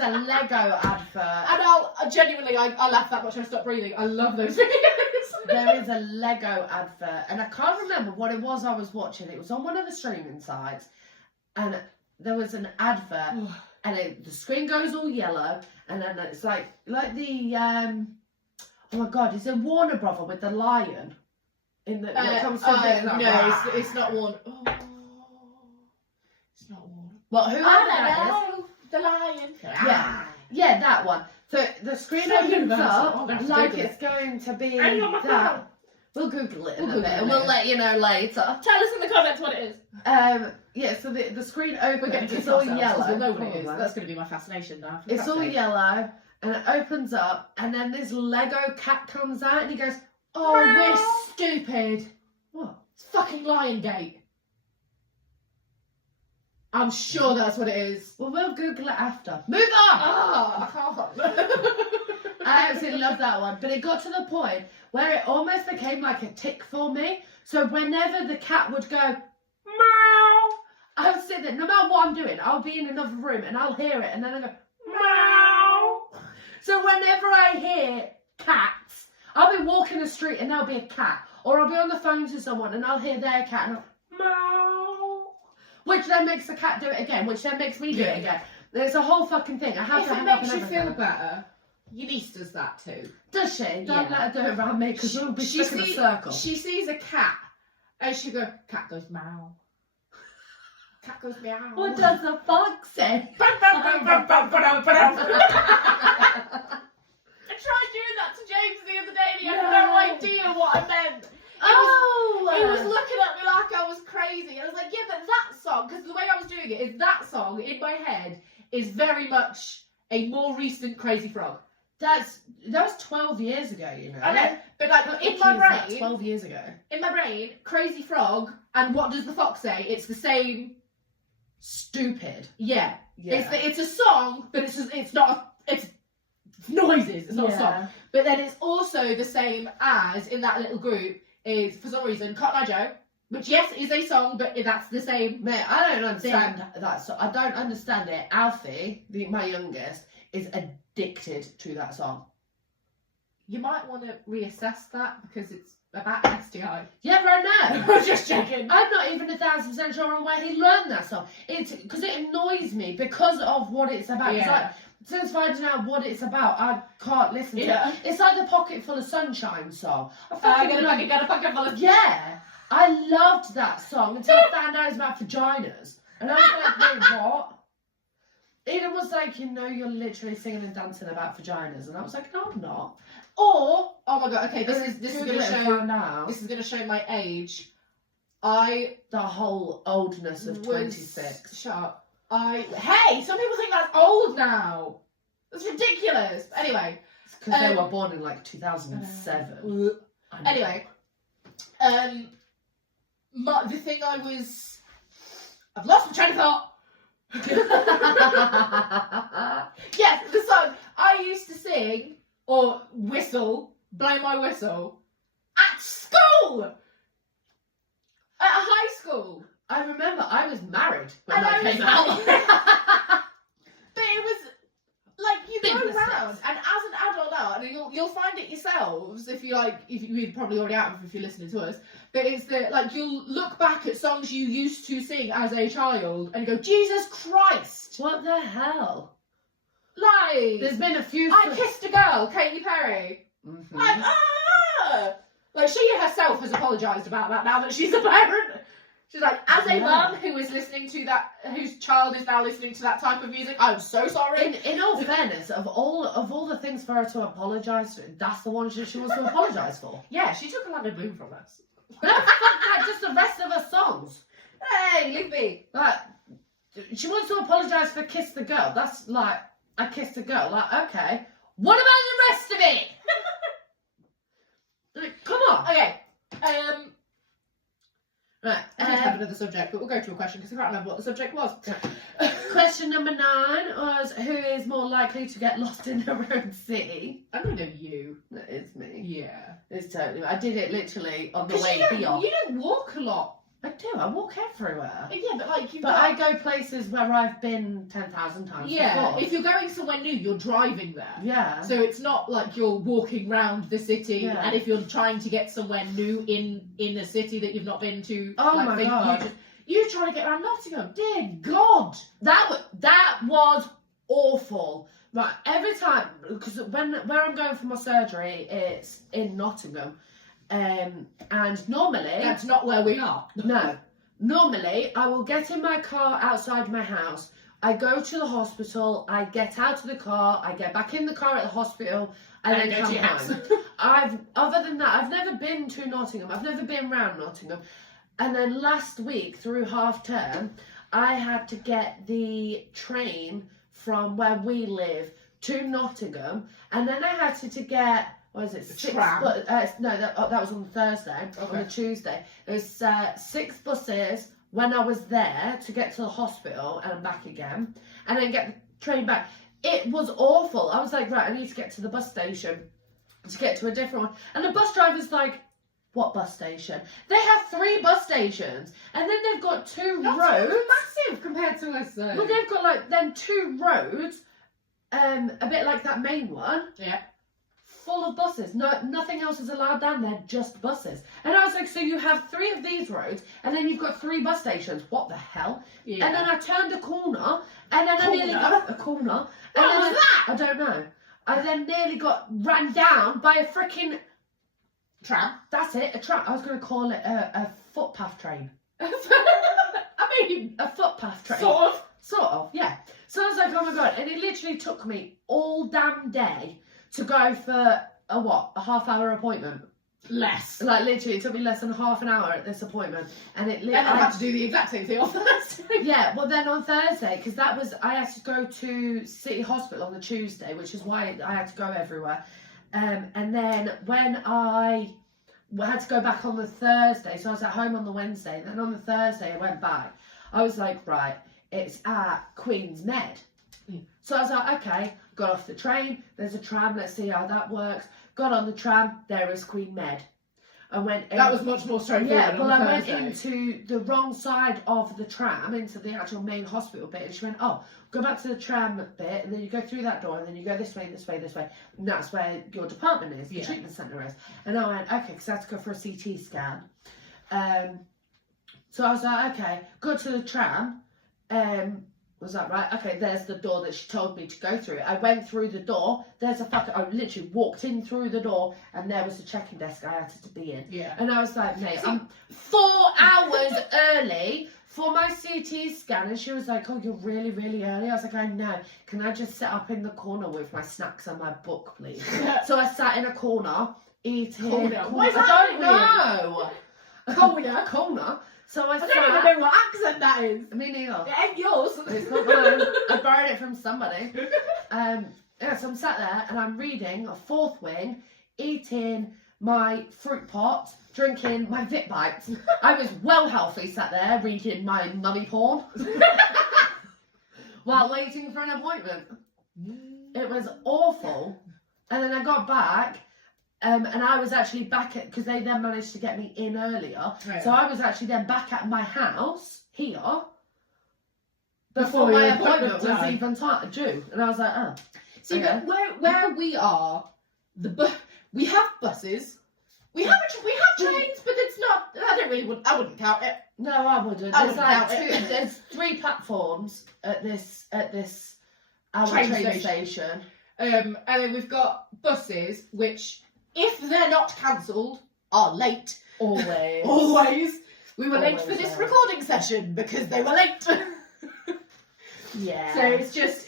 a Lego advert. And I laugh that much I stop breathing. I love those videos. There is a Lego advert, and I can't remember what it was I was watching. It was on one of the streaming sites, and there was an advert, and the screen goes all yellow, and then it's like the oh my god, is it Warner Brother with the lion in the that comes to the no, it's not one. Oh, it's not one. Well, whoever that is. I don't know. The lion. Yeah, that one. So the screen So opens universal. up I'm gonna have to like Google it's going to be Hang on my phone. that. We'll Google it in We'll a bit, Google it and we'll later. let you know later. Tell us in the comments what it is. Yeah, so the screen We're opens, getting to it's all ourselves, 'cause yellow. we'll know what it is. probably. That's going to be my fascination now. for It's God's all sake. yellow, and it opens up, and then this Lego cat comes out, and he goes, "Oh, Meow. we're stupid." What? It's fucking Lion Gate. I'm sure that's what it is. Well, we'll Google it after. Move on! I can't. I absolutely love that one, but it got to the point where it almost became like a tick for me. So whenever the cat would go, meow, I would sit there, no matter what I'm doing, I'll be in another room and I'll hear it, and then I go, meow. So whenever I hear cats, I'll be walking the street and there'll be a cat, or I'll be on the phone to someone and I'll hear their cat and I'll, meow, which then makes the cat do it again, which then makes me do it again. It's a whole fucking thing. I have If to it hang up makes and you everything. feel better, your niece does that too. Does she? Don't Yeah. let her do it around me, because we'll be stuck in a circle. She sees a cat and she goes, cat goes meow. Cat goes meow. What does the fox say? I tried doing that to James the other day and he had no idea what I meant. He was looking at me like I was crazy, and I was like, yeah, but that song, because the way I was doing it is that song in my head is very much a more recent Crazy Frog. That was 12 years ago, you know. I know, but like in my brain, 12 years ago. in my brain, Crazy Frog and What Does the Fox Say? It's the same. Stupid. Yeah, Yeah. it's a song, but it's not. It's noises. It's not a song. But then it's also the same as in that little group is for some reason Cotton Eye Joe, which yes is a song, but that's the same. Mate, I don't understand that. So I don't understand it. Alfie, my youngest, is addicted to that song. You might want to reassess that because it's about STI. Yeah, right now. I'm just joking. I'm not even 1,000% sure on where he learned that song. It's because it annoys me because of what it's about. It's like, since finding out what it's about, I can't listen to it. It's like the Pocket Full of Sunshine song. I got a pocket full of. Yeah. I loved that song until I found out it was about vaginas. And I was like, wait, what? Eden was like, you're literally singing and dancing about vaginas. And I was like, no, I'm not. Or, oh my god, okay, this is Google gonna it and show find out. this is gonna show my age. The whole oldness of 26. Shut up. Hey, some people think that's old now. That's ridiculous. Anyway. Because they were born in like 2007. Anyway. The thing I've lost my train of thought. Yes, the song I used to sing or whistle, blow my whistle at school, at high school. I remember I was married when And that I was came out. But it was like you Big go mistake. around, and as an adult now, and you'll find it yourselves if you probably already have if you're listening to us. But it's that like you'll look back at songs you used to sing as a child and go, Jesus Christ! What the hell? Like There's been a few. I Kissed a Girl, Katy Perry. Mhm. Like she herself has apologised about that now that she's a parent. She's like, as a mum who is listening to that, whose child is now listening to that type of music, I'm so sorry. In all fairness, of all the things for her to apologise for, that's the one she wants to apologise for. Yeah, she took a London Bloom from us. No, fuck that, just the rest of her songs. Hey, leave me. Like, she wants to apologise for Kiss the Girl. That's like, I kissed a girl. Like, okay. What about the rest of it? Like, come on. Okay. Right. I did have another subject, but we'll go to a question because I can't remember what the subject was. Question number 9 was, who is more likely to get lost in their own city? I'm gonna go you. No, it's me. Yeah. It's totally. I did it literally on the Because way here. you don't walk a lot. I do. I walk everywhere. Yeah, but like you. But I go places where I've been 10,000 times Yeah, before. if you're going somewhere new, you're driving there. Yeah. So it's not like you're walking around the city, Yeah. and if you're trying to get somewhere new in a city that you've not been to, Oh like, my then God. you're trying to get around Nottingham. Dear God, That was awful. Right, every time, because where I'm going for my surgery, it's in Nottingham, and normally that's not where we are. no, normally I will get in my car outside my house. I go to the hospital. I get out of the car. I get back in the car at the hospital, and then go to come your house. home. Other than that, I've never been to Nottingham. I've never been round Nottingham. And then last week, through half term, I had to get the train from where we live to Nottingham, and then I had to get, what is it, 6 tram. no, that was on Thursday. Okay. On the Tuesday, there was 6 buses when I was there to get to the hospital and back again, and then get the train back. It was awful. I was like, right, I need to get to the bus station to get to a different one, and the bus driver's like, what bus station? They have 3 bus stations, and then they've got 2 roads. massive compared to us. Well, they've got like then 2 roads, a bit like that main one, Yeah. full of buses. No, nothing else is allowed down there, just buses. And I was like, so you have 3 of these roads, and then you've got 3 bus stations. What the hell? Yeah. And then I turned a corner, and then I nearly got a corner. And What then was that? I don't know. I then nearly got ran down by a freaking. Tram. That's it, a tram. I was going to call it a footpath train. I mean, A footpath train. sort of. Yeah. So I was like, oh my God. And it literally took me all damn day to go for a half-hour appointment. Less. Like, literally, it took me less than half an hour at this appointment. And it And I had to do the exact same thing on Thursday. Yeah, well then on Thursday, because I had to go to City Hospital on the Tuesday, which is why I had to go everywhere. And then when I had to go back on the Thursday, so I was at home on the Wednesday, and then on the Thursday I went back. I was like, right, it's at Queen's Med. So I was like, okay, got off the train, there's a tram, let's see how that works. Got on the tram, there is Queen Med. I went. That was much more straightforward. Yeah, well, on I went Thursday. into the wrong side of the tram, into the actual main hospital bit, and she went, oh, go back to the tram bit, and then you go through that door, and then you go this way, this way, this way, and that's where your department is, the treatment centre is. And I went, okay, because I had to go for a CT scan. So I was like, okay, go to the tram, Was that right? Okay, there's the door that she told me to go through. I went through the door. There's a fucking... I literally walked in through the door and there was the check-in desk I had to be in. Yeah. And I was like, mate, I'm 4 hours early for my CT scan. And she was like, oh, you're really, really early. I was like, I know. Can I just sit up in the corner with my snacks and my book, please? So I sat in a corner, eating... Corner? What is I that don't know. Corner? Corner. So I I sat... don't even know what accent that is. Me neither. It ain't yours. It's not mine. I borrowed it from somebody. Yeah, so I'm sat there and I'm reading a fourth wing, eating my fruit pot, drinking my Vit Bites. I was well healthy sat there reading my mummy porn while waiting for an appointment. It was awful. And then I got back and I was actually back at, because they then managed to get me in earlier. Right. So I was actually then back at my house here Before before my your appointment appointment was even due. And I was like, oh. See, Okay. but where we are, we have buses. We have trains, but it's not. I wouldn't count it. No, I wouldn't. I There's wouldn't like doubt it. there's 3 platforms at this our Train train station. station. And then we've got buses, which, if they're not cancelled, are late. Always. Always. We were late for Always this are. recording session because they were late. Yeah. So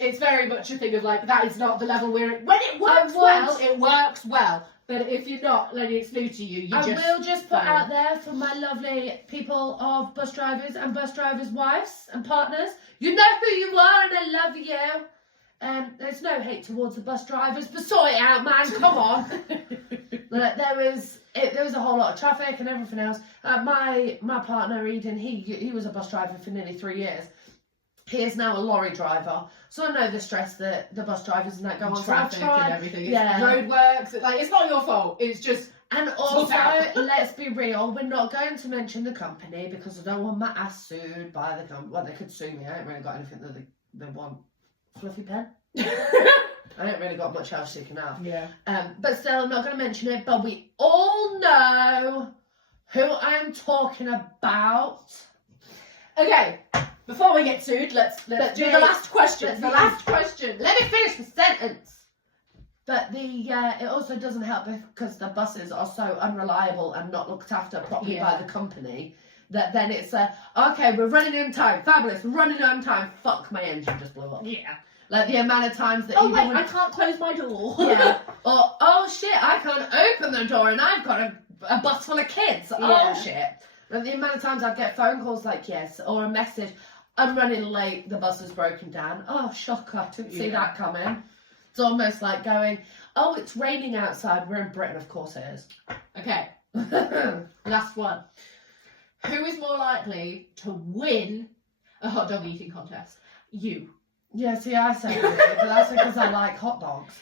it's very much a thing of like, that is not the level we're at. When it works I would- well, it works well. But if you're not letting it new to you, I will just put fine. out there for my lovely people of bus drivers and bus drivers' wives and partners. You know who you are, and I love you. There's no hate towards the bus drivers, but sort it out, man. Come on. Like, there was a whole lot of traffic and everything else. My partner Eden, he was a bus driver for nearly 3 years. He is now a lorry driver, so I know the stress that the bus drivers and that go on. Traffic So I tried- and everything. It's yeah. roadworks. Like, it's not your fault. It's just. And also, out. let's be real, we're not going to mention the company because I don't want my ass sued by the company. Well, they could sue me. I ain't really got anything that they want. Fluffy pen? I ain't really got much else you can have. Yeah. But still, I'm not going to mention it, but we all know who I am talking about. Okay. Before we get sued, let's do the last question. but The the- last question. Let me finish the sentence. But it also doesn't help because the buses are so unreliable and not looked after properly by the company that then it's okay, we're running on time, fabulous, we're running on time. Fuck, my engine just blew up. Yeah. Like the amount of times that Oh even wait, when, I can't close my door. yeah, or oh shit, I can't open the door and I've got a bus full of kids. Yeah. Oh shit. And the amount of times I'd get phone calls like yes, or a message, I'm running late, the bus is broken down. Oh shocker, didn't see that coming. It's almost like going, oh, it's raining outside. We're in Britain, of course it is. Okay. Last one. Who is more likely to win a hot dog eating contest? You. Yeah, see, I say really, but that's because I like hot dogs.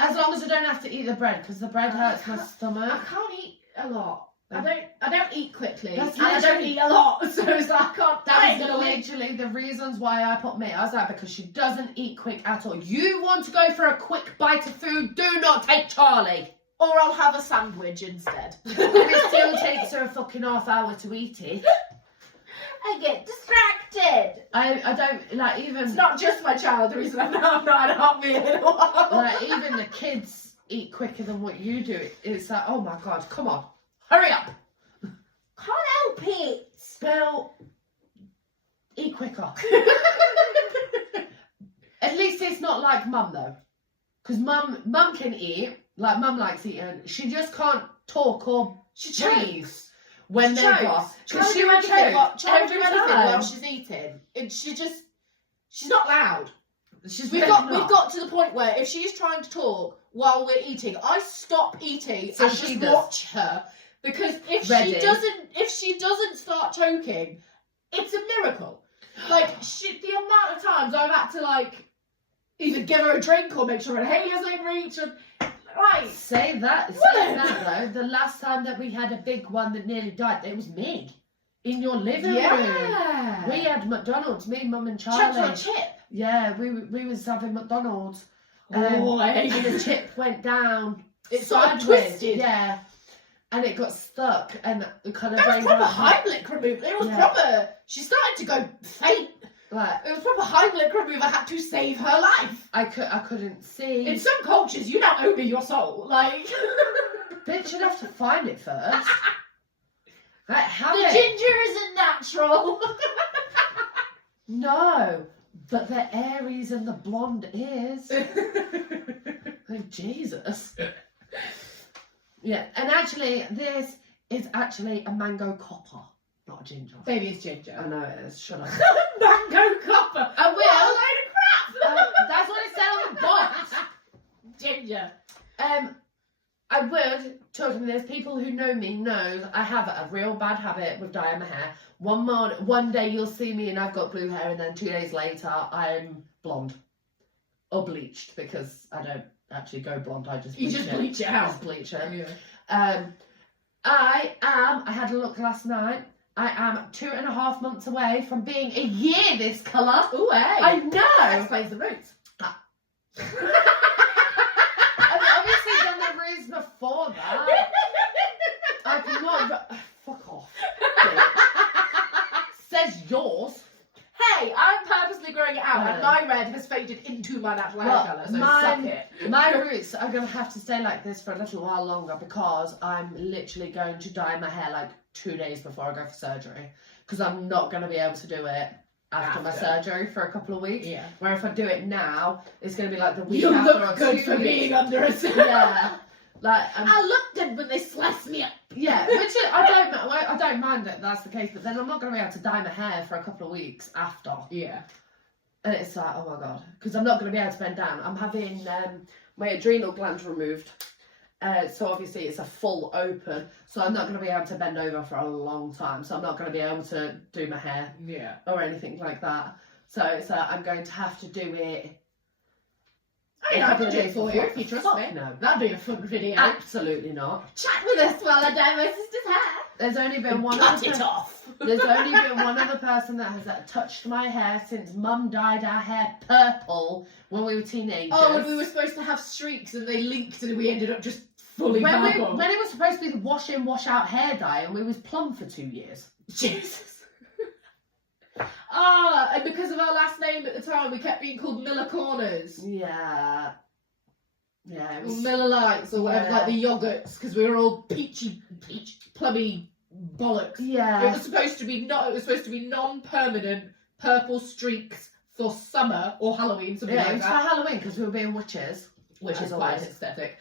As long as I don't have to eat the bread, because the bread hurts my I stomach. can't eat a lot. I don't eat quickly. That's and I don't literally- eat a lot. So it's like I can't. That I is ain't gonna win. literally the reasons why I put me. I was like, because she doesn't eat quick at all. You want to go for a quick bite of food? Do not take Charlie. Or I'll have a sandwich instead. And it still takes her a fucking half hour to eat it. I get distracted. I don't like even. It's not just my child. The reason I'm not had a hot meal in a while. Like even the kids eat quicker than what you do. It's like, oh my god, come on, hurry up. Can't help it. Well, eat quicker. At least it's not like mum though, because mum can eat. Like mum likes eating. She just can't talk or She breathe chokes. when She they're chokes. boss. Because she won't every anything while she's eating. She's not loud. We've got to the point where if she's trying to talk while we're eating, I stop eating So and she just does. watch her. Because if Ready. she doesn't start choking, it's a miracle. Like the amount of times I've had to like either give her a drink or make sure her hair's in reach and right. Say that though. The last time that we had a big one that nearly died, it was me in your living room. Yeah. We had McDonald's, me, mum, and Choked Charlie. on a chip. Yeah, we was having McDonald's. Oh, I hate and the it. chip went down. It's sort of sideways. twisted. Yeah. And it got stuck and it kind of That was rained proper out. Heimlich removed. It was Yeah. proper. She started to go faint. Like, It was proper Heimlich remover had to save her life. I couldn't see. In some cultures, you don't open your soul. Like, Bitch, you'd have to find it first. Like, have The it. ginger isn't natural. No, but the Aries and the blonde is. Like, Jesus. Yeah, and actually, this is actually a mango copper, not a ginger. Baby, it's ginger. I know it is. Shut up. Mango copper. I will. What a load of crap. That's what it said on the box. Ginger. I would, children, there's people who know me know I have a real bad habit with dyeing my hair. One day you'll see me and I've got blue hair, and then 2 days later I'm blonde. Or bleached, because I don't actually go blonde, I just You bleach just it. bleach it out. Just bleach it. Yeah. I had a look last night. I am 2.5 months away from being a year this colour. Ooh, hey. I That know. explains the roots. And obviously done the ruse before that. I've not. Fuck off. Bitch. Says yours. Hey, I'm purposely growing it out, and my red has faded into my natural hair colour, so suck it. My roots are going to have to stay like this for a little while longer, because I'm literally going to dye my hair like 2 days before I go for surgery, because I'm not going to be able to do it after my surgery for a couple of weeks. Yeah. Where if I do it now, it's going to be like the week You after. look or good 2 for weeks. being under a suit. Yeah. Like, I look good when they slice me up. yeah, which is, I don't mind that that's the case, but then I'm not going to be able to dye my hair for a couple of weeks after. Yeah. And it's like, oh my god, because I'm not going to be able to bend down. I'm having my adrenal gland removed, so obviously it's a full open, so I'm not going to be able to bend over for a long time, so I'm not going to be able to do my hair Yeah. or anything like that. So it's I'm going to have to do it. I mean, I can do it for you if you trust Fuck me. no. That'd be a fun video. Absolutely not. Chat with us while I dye my sister's hair. There's only been one Cut other it off. There's only been one other person that has touched my hair since Mum dyed our hair purple when we were teenagers. Oh, and we were supposed to have streaks, and they leaked, and we ended up just fully when purple. it was supposed to be the wash in, wash out hair dye, and we was plumb for 2 years. Jesus. Ah, and because of our last name at the time, we kept being called Miller Corners. Yeah. Yeah, it Or was. Miller Lights, or whatever, Yeah. like the yogurts, because we were all peach, plummy bollocks. It Yeah. was supposed to be non-permanent purple streaks for summer or Halloween, something Yeah, it like was for that, Halloween because we were being witches. which as is quite always. aesthetic.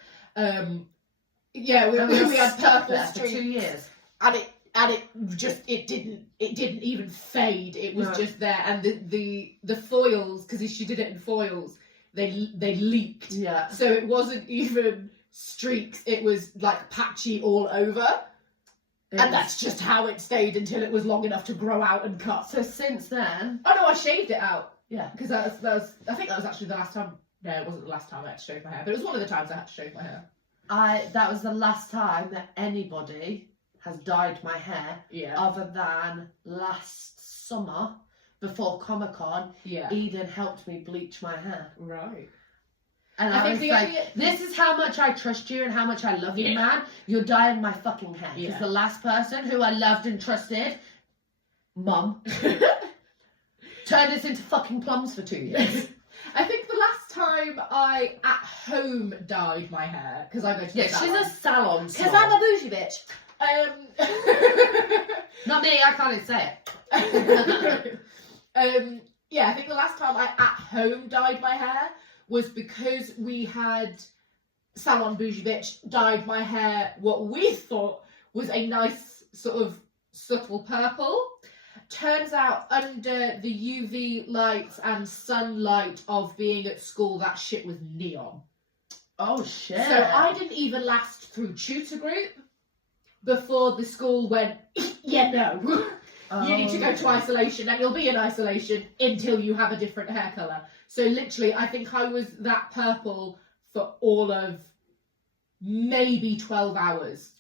Yeah, we And we were had stuck purple there for 2 streaks, years. and it didn't even fade. It was No. just there, and the foils, because she did it in foils, they leaked. Yeah. So it wasn't even streaks, it was like patchy all over. And that's just how it stayed until it was long enough to grow out and cut. So since then, Oh no, I shaved it out. yeah. Because that was I think that was actually the last time. No, it wasn't the last time I had to shave my hair, but it was one of the times I had to shave my hair. That was the last time that anybody has dyed my hair, Yeah. other than last summer before Comic-Con. Yeah. Eden helped me bleach my hair. Right. And I I think was the like, only- this is how much I trust you and how much I love you, Yeah. man. You're dyeing my fucking hair. Because Yeah. the last person who I loved and trusted, Mum, turned us into fucking plums for 2 years. I think the last time I at home dyed my hair, because I go to the Yeah, she's salon. a salon Because snob. I'm a bougie bitch. Not me, I can't even say it. Yeah, I think the last time I at home dyed my hair was because we had Salon Bougie Bitch dyed my hair what we thought was a nice sort of subtle purple. Turns out under the UV lights and sunlight of being at school, that shit was neon. Oh, shit. So I didn't even last through tutor group before the school went, yeah, no. You need to go to isolation, and you'll be in isolation until you have a different hair colour. So literally, I think I was that purple for all of maybe 12 hours.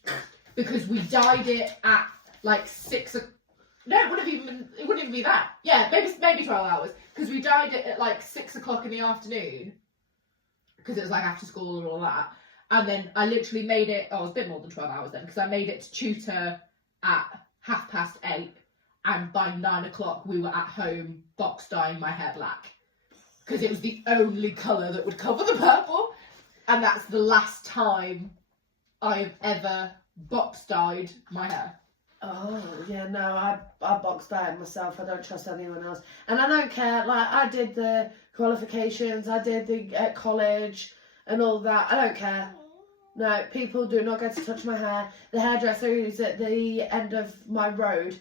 Because we dyed it at like 6 o'clock. No, it wouldn't even be that. Yeah, maybe 12 hours. Because we dyed it at like 6 o'clock in the afternoon. Because it was like after school and all that. And then I literally made it, it was a bit more than 12 hours then. Because I made it to tutor at 8:30. and by 9 o'clock we were at home box dyeing my hair black. Because it was the only colour that would cover the purple. And that's the last time I've ever box dyed my hair. Oh, yeah, no, I box dye it myself. I don't trust anyone else. And I don't care. Like, I did the qualifications, I did the at college and all that. I don't care. No, people do not get to touch my hair. The hairdresser who's at the end of my road,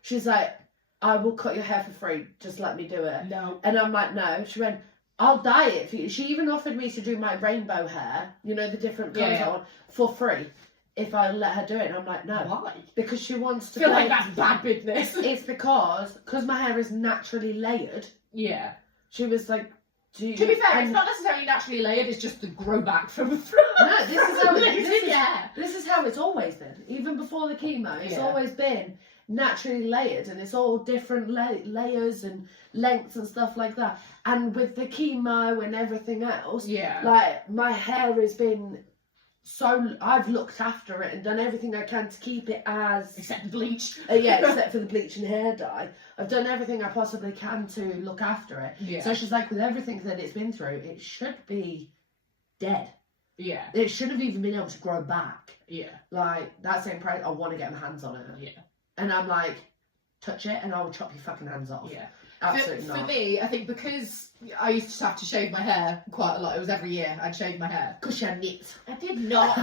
she's like, I will cut your hair for free. Just let me do it. No. And I'm like, no. She went, I'll dye it for you. She even offered me to do my rainbow hair, you know, the different colours Yeah. on, for free. If I let her do it, and I'm like, no. Why? Because she wants to I feel play. like that's bad business. It's because my hair is naturally layered. Yeah. She was like, do you... To be fair, it's and- not necessarily naturally layered, it's just the grow back from the front. No, this is how Yeah. this is how it's always been. Even before the chemo, it's Yeah. always been naturally layered, and it's all different layers and lengths and stuff like that. And with the chemo and everything else, Yeah. like, my hair has been so... I've looked after it and done everything I can to keep it as... Except bleach. yeah, except for the bleach and hair dye. I've done everything I possibly can to look after it. Yeah. So she's like, with everything that it's been through, it should be dead. Yeah. It should have even been able to grow back. Yeah. Like, that same price, I want to get my hands on it. Yeah. And I'm like, touch it and I will chop your fucking hands off. Yeah. Absolutely For not. me, I think because I used to have to shave my hair quite a lot. It was every year I'd shave my hair. Because she had nits. I did not.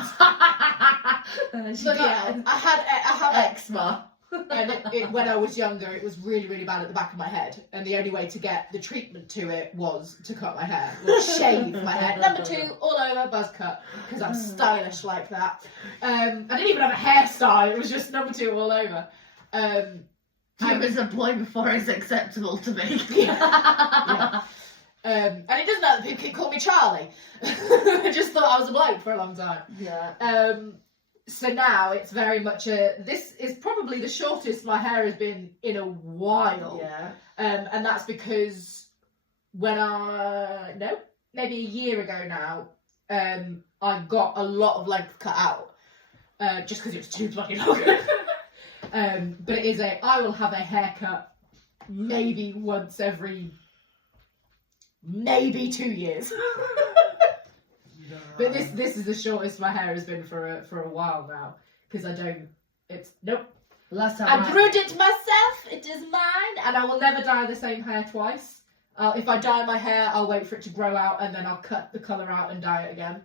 She But did. I had Eczema. and when I was younger, it was really, really bad at the back of my head. And the only way to get the treatment to it was to cut my hair. Or shave my hair. Number 2, all over, buzz cut. Because I'm stylish like that. I didn't even have a hairstyle. It was just number 2 all over. There was a point before it's acceptable to me. Yeah. And it doesn't matter that people call me Charlie. I just thought I was a bloke for a long time. Yeah. So now it's very much this is probably the shortest my hair has been in a while. Yeah. And that's because maybe a year ago now, I got a lot of length cut out. Just because it was too bloody long. But I will have a haircut maybe once every maybe 2 years. But this is the shortest my hair has been for a while now, because nope. Last time I brewed it myself. It is mine, and I will never dye the same hair twice. If I dye my hair, I'll wait for it to grow out, and then I'll cut the colour out and dye it again.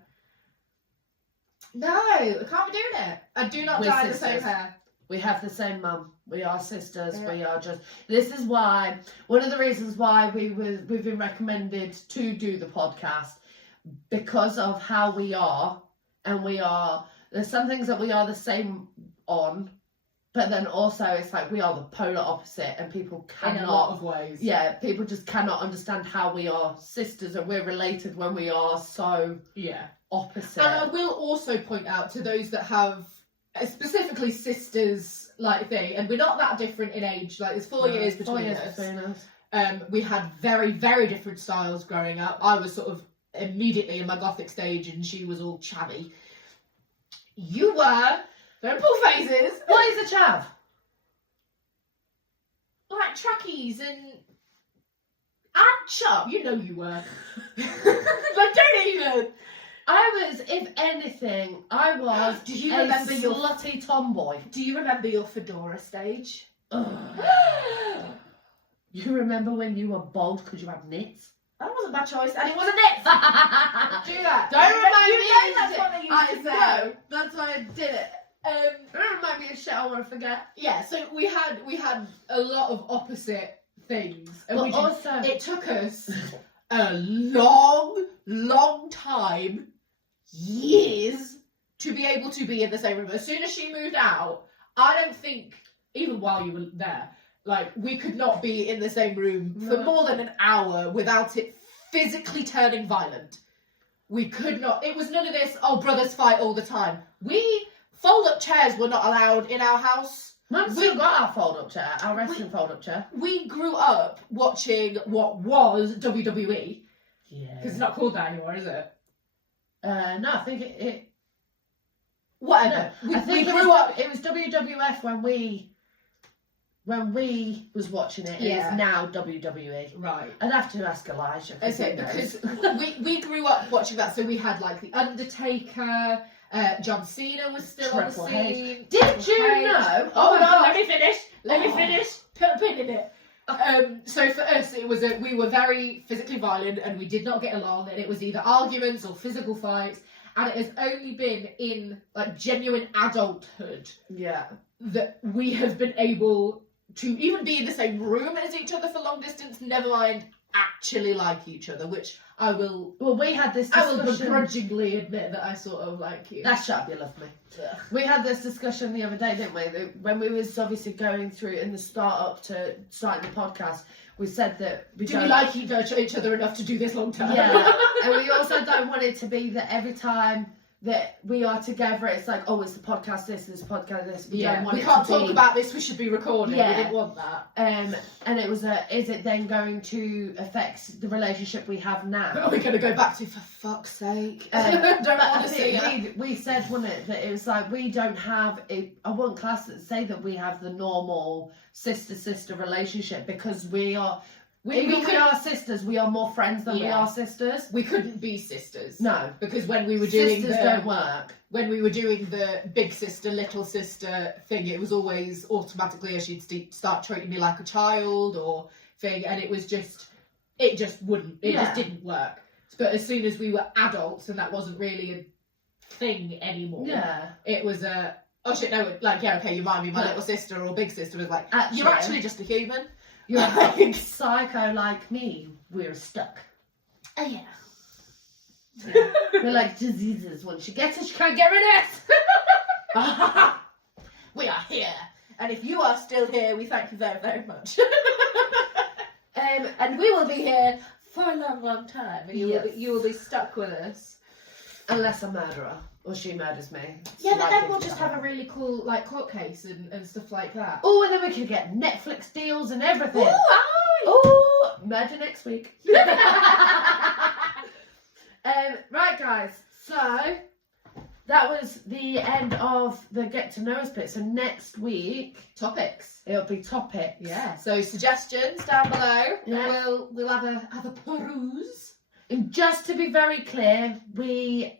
No, I can't be doing it. I do not We're dye sisters. the same hair. We have the same mum. We are sisters. Yeah. We are just... This is why... One of the reasons why we've been recommended to do the podcast, because of how we are. And we are... There's some things that we are the same on, but then also it's like we are the polar opposite, and people cannot... In a lot of ways. Yeah, people just cannot understand how we are sisters and we're related when we are so Yeah. opposite. And I will also point out to those that have... specifically sisters like thing, and we're not that different in age. Like, there's 4 years between us. We had very, very different styles growing up. I was sort of immediately in my gothic stage, and she was all chavvy. You were. Don't pull faces. What is a chav? Like trackies and chub. You know you were. Like, don't even. I was, if anything, I was Do you a remember your- slutty tomboy. Do you remember your fedora stage? Ugh. You remember when you were bald because you had nits? That wasn't my choice, and it wasn't it. Do that. Don't remind you me. know that's what they used to say. know. That's why I did it. Don't remind me of shit I want to forget. Yeah, so we had a lot of opposite things, and But we just, also, it took us a long time, years, to be able to be in the same room. As soon as she moved out, I don't think, even while you were there, like, we could not be in the same room for No. more than an hour without it physically turning violent. We could not. It was none of this, oh, brothers fight all the time. Fold-up chairs were not allowed in our house. Mum's still got our fold-up chair, our wrestling fold-up chair. We grew up watching what was WWE. Yeah. Because it's not called that anymore, is it? No, I think it Whatever. I think we grew up. it was WWF when we when we was watching it, Yeah. it's now WWE. Right. I'd have to ask Elijah. Okay, because we grew up watching that, so we had like The Undertaker, John Cena was still Triple on the H. scene. Did Triple you H. know? Oh, my God. let me finish. Let me Oh. finish. Put a pin in it. So for us, it was we were very physically violent, and we did not get along, and it was either arguments or physical fights, and it has only been in like genuine adulthood Yeah. that we have been able to even be in the same room as each other for long distance, never mind actually like each other, which I will we had this I will discussion. begrudgingly admit that I sort of like you. Shut up, you love me. Ugh. We had this discussion the other day, didn't we? That when we was obviously going through in the start up to starting the podcast, we said that we Do don't we like each other enough to do this long term? Yeah, and we also don't want it to be that every time that we are together, it's like, oh, it's the podcast this, it's the podcast this. We don't want we it can't to talk be, about this. We should be recording. Yeah. We didn't want that. And it was is it then going to affect the relationship we have now? Are we going to go back to, for fuck's sake? But Don't I want to see it. think we said, wasn't it, that it was like we don't have I want class that say that we have the normal sister relationship because we are. Even we are sisters, we are more friends than we Yeah. are sisters. We couldn't be sisters. No, Because when we were doing sisters don't work. when we were doing the big sister, little sister thing, it was always automatically as she'd start treating me like a child or thing, and it just wouldn't, it just didn't work. But as soon as we were adults and that wasn't really a thing anymore, it was a, oh shit, no, like, yeah, okay, you mind me, my little sister or big sister was like, you're actually just a human. You're like psycho like me. We're stuck. Oh yeah. We're like diseases. Once she gets it, she can't get rid of it. We are here. And if you are still here, we thank you very, very much. And we will be here for a long, long time. You will be stuck with us. Unless I murder her. Or she murders me. Yeah, but then Likely we'll to just happen. have a really cool like court case and stuff like that. Oh, and then we could get Netflix deals and everything. Ooh, Oh, murder next week. Right, guys. So that was the end of the get to know us bit. So next week Topics. it'll be topics. Yeah. So suggestions down below. Yeah. We'll have a peruse. And just to be very clear, we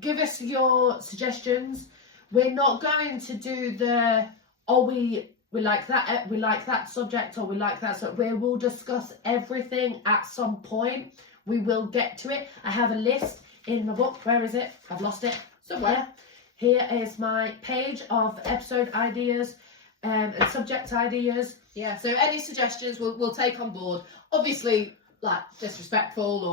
give us your suggestions. We're not going to do the we like that subject or we like that. So we will discuss everything at some point. We will get to it. I have a list in my book. Where is it? I've lost it. Somewhere. Here is my page of episode ideas and subject ideas. Yeah. So any suggestions we'll take on board. Obviously, like disrespectful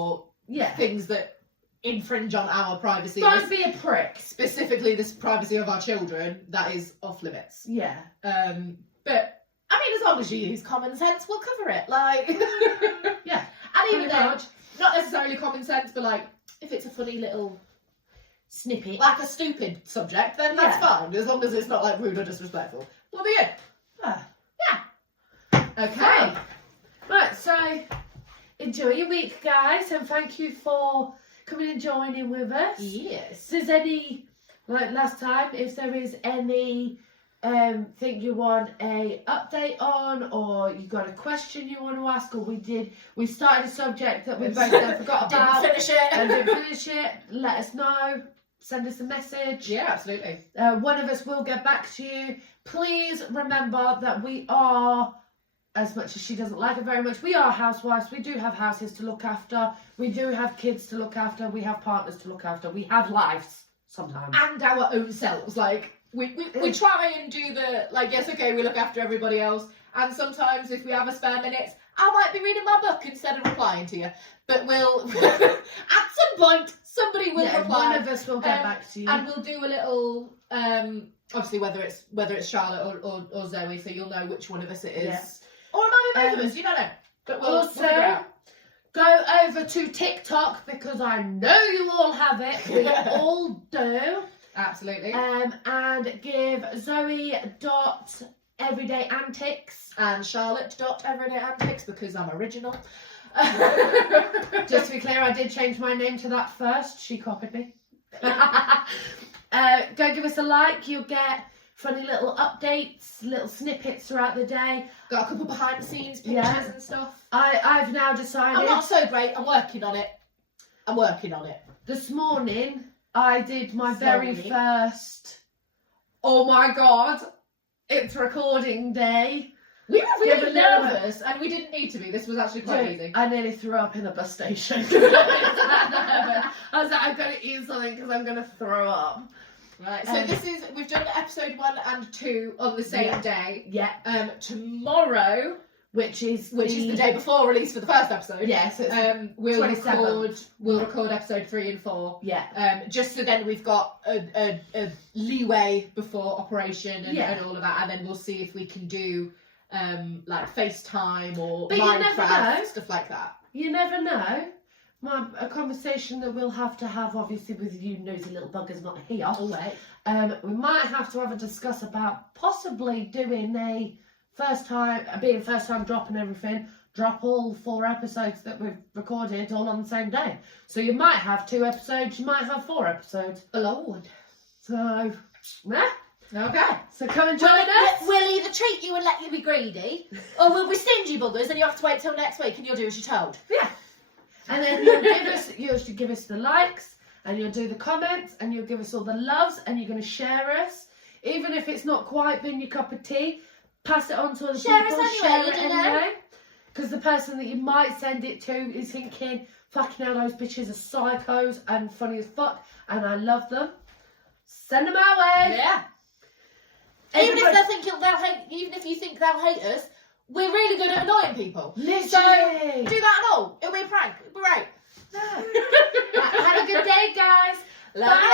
or things that infringe on our privacy. Don't be a prick. Specifically, the privacy of our children, that is off limits. Yeah. But I mean, as long as you use common sense, we'll cover it. Like, Yeah. and even Pretty then, much. not necessarily common sense, but like, if it's a funny little Snippet. like a stupid subject, then that's Yeah. fine, as long as it's not like rude or disrespectful. We'll be in. Ah. Okay. Right, so enjoy your week, guys, and thank you for coming and joining with us. Yes. If there's any, like last time, if there is any thing you want a update on, or you got a question you want to ask, or we started a subject that we both forgot about Didn't finish it. and didn't finish it, let us know. Send us a message. Yeah, absolutely. One of us will get back to you. Please remember that we are, as much as she doesn't like it very much, we are housewives. We do have houses to look after. We do have kids to look after. We have partners to look after. We have lives sometimes. And our own selves. Like, we try and do the, like, yes, okay, we look after everybody else. And sometimes if we have a spare minute, I might be reading my book instead of replying to you. But we'll, at some point, somebody will reply. One of us will get back to you. And we'll do a little, obviously whether it's Charlotte or Zoe, so you'll know which one of us it is. Yeah. Or it might be both of us, you don't know. But we'll figure it out. Go over to TikTok because I know you all have it. We all do. Absolutely. And give Zoe Everyday Antics And Charlotte.Everyday Antics because I'm original. Just to be clear, I did change my name to that first. She copied me. Go give us a like. You'll get funny little updates, little snippets throughout the day. Got a couple behind the scenes pictures Yeah. and stuff. I've now decided. I'm not so great. I'm working on it. This morning, I did my very Slowly. first. Oh my god! It's recording day. We were Give a really little bit. nervous, and we didn't need to be. This was actually quite easy. I nearly threw up in a bus station. I was like, I've got to eat something because I'm going to throw up. Right. So we've done episode 1 and 2 on the same day. Yeah. Tomorrow, Which is the day before release for the first episode. Yes. We'll 27th. record episode 3 and 4. Yeah. Just so then we've got a leeway before operation and all of that, and then we'll see if we can do like FaceTime or But you never Minecraft, know. stuff like that. You never know. A conversation that we'll have to have, obviously, with you nosy little buggers not here. Oh wait. We might have to have a discuss about possibly doing first time drop and everything. Drop all 4 episodes that we've recorded all on the same day. So you might have 2 episodes, you might have 4 episodes. Oh Lord. So, yeah. Okay. So come and join us. We'll either treat you and let you be greedy, or we'll be stingy buggers and you have to wait till next week and you'll do as you're told. Yeah. And then you'll give us the likes, and you'll do the comments, and you'll give us all the loves, and you're going to share us. Even if it's not quite been your cup of tea, pass it on to other Share people. us anyway, Share you it don't know. anyway. Because the person that you might send it to is thinking, fucking hell, those bitches are psychos and funny as fuck, and I love them. Send them our way. Yeah. Even if you think they'll hate us, we're really good at annoying people. Literally. So do that and all. It'll be a prank. It'll be right. Right, have a good day, guys. Love you.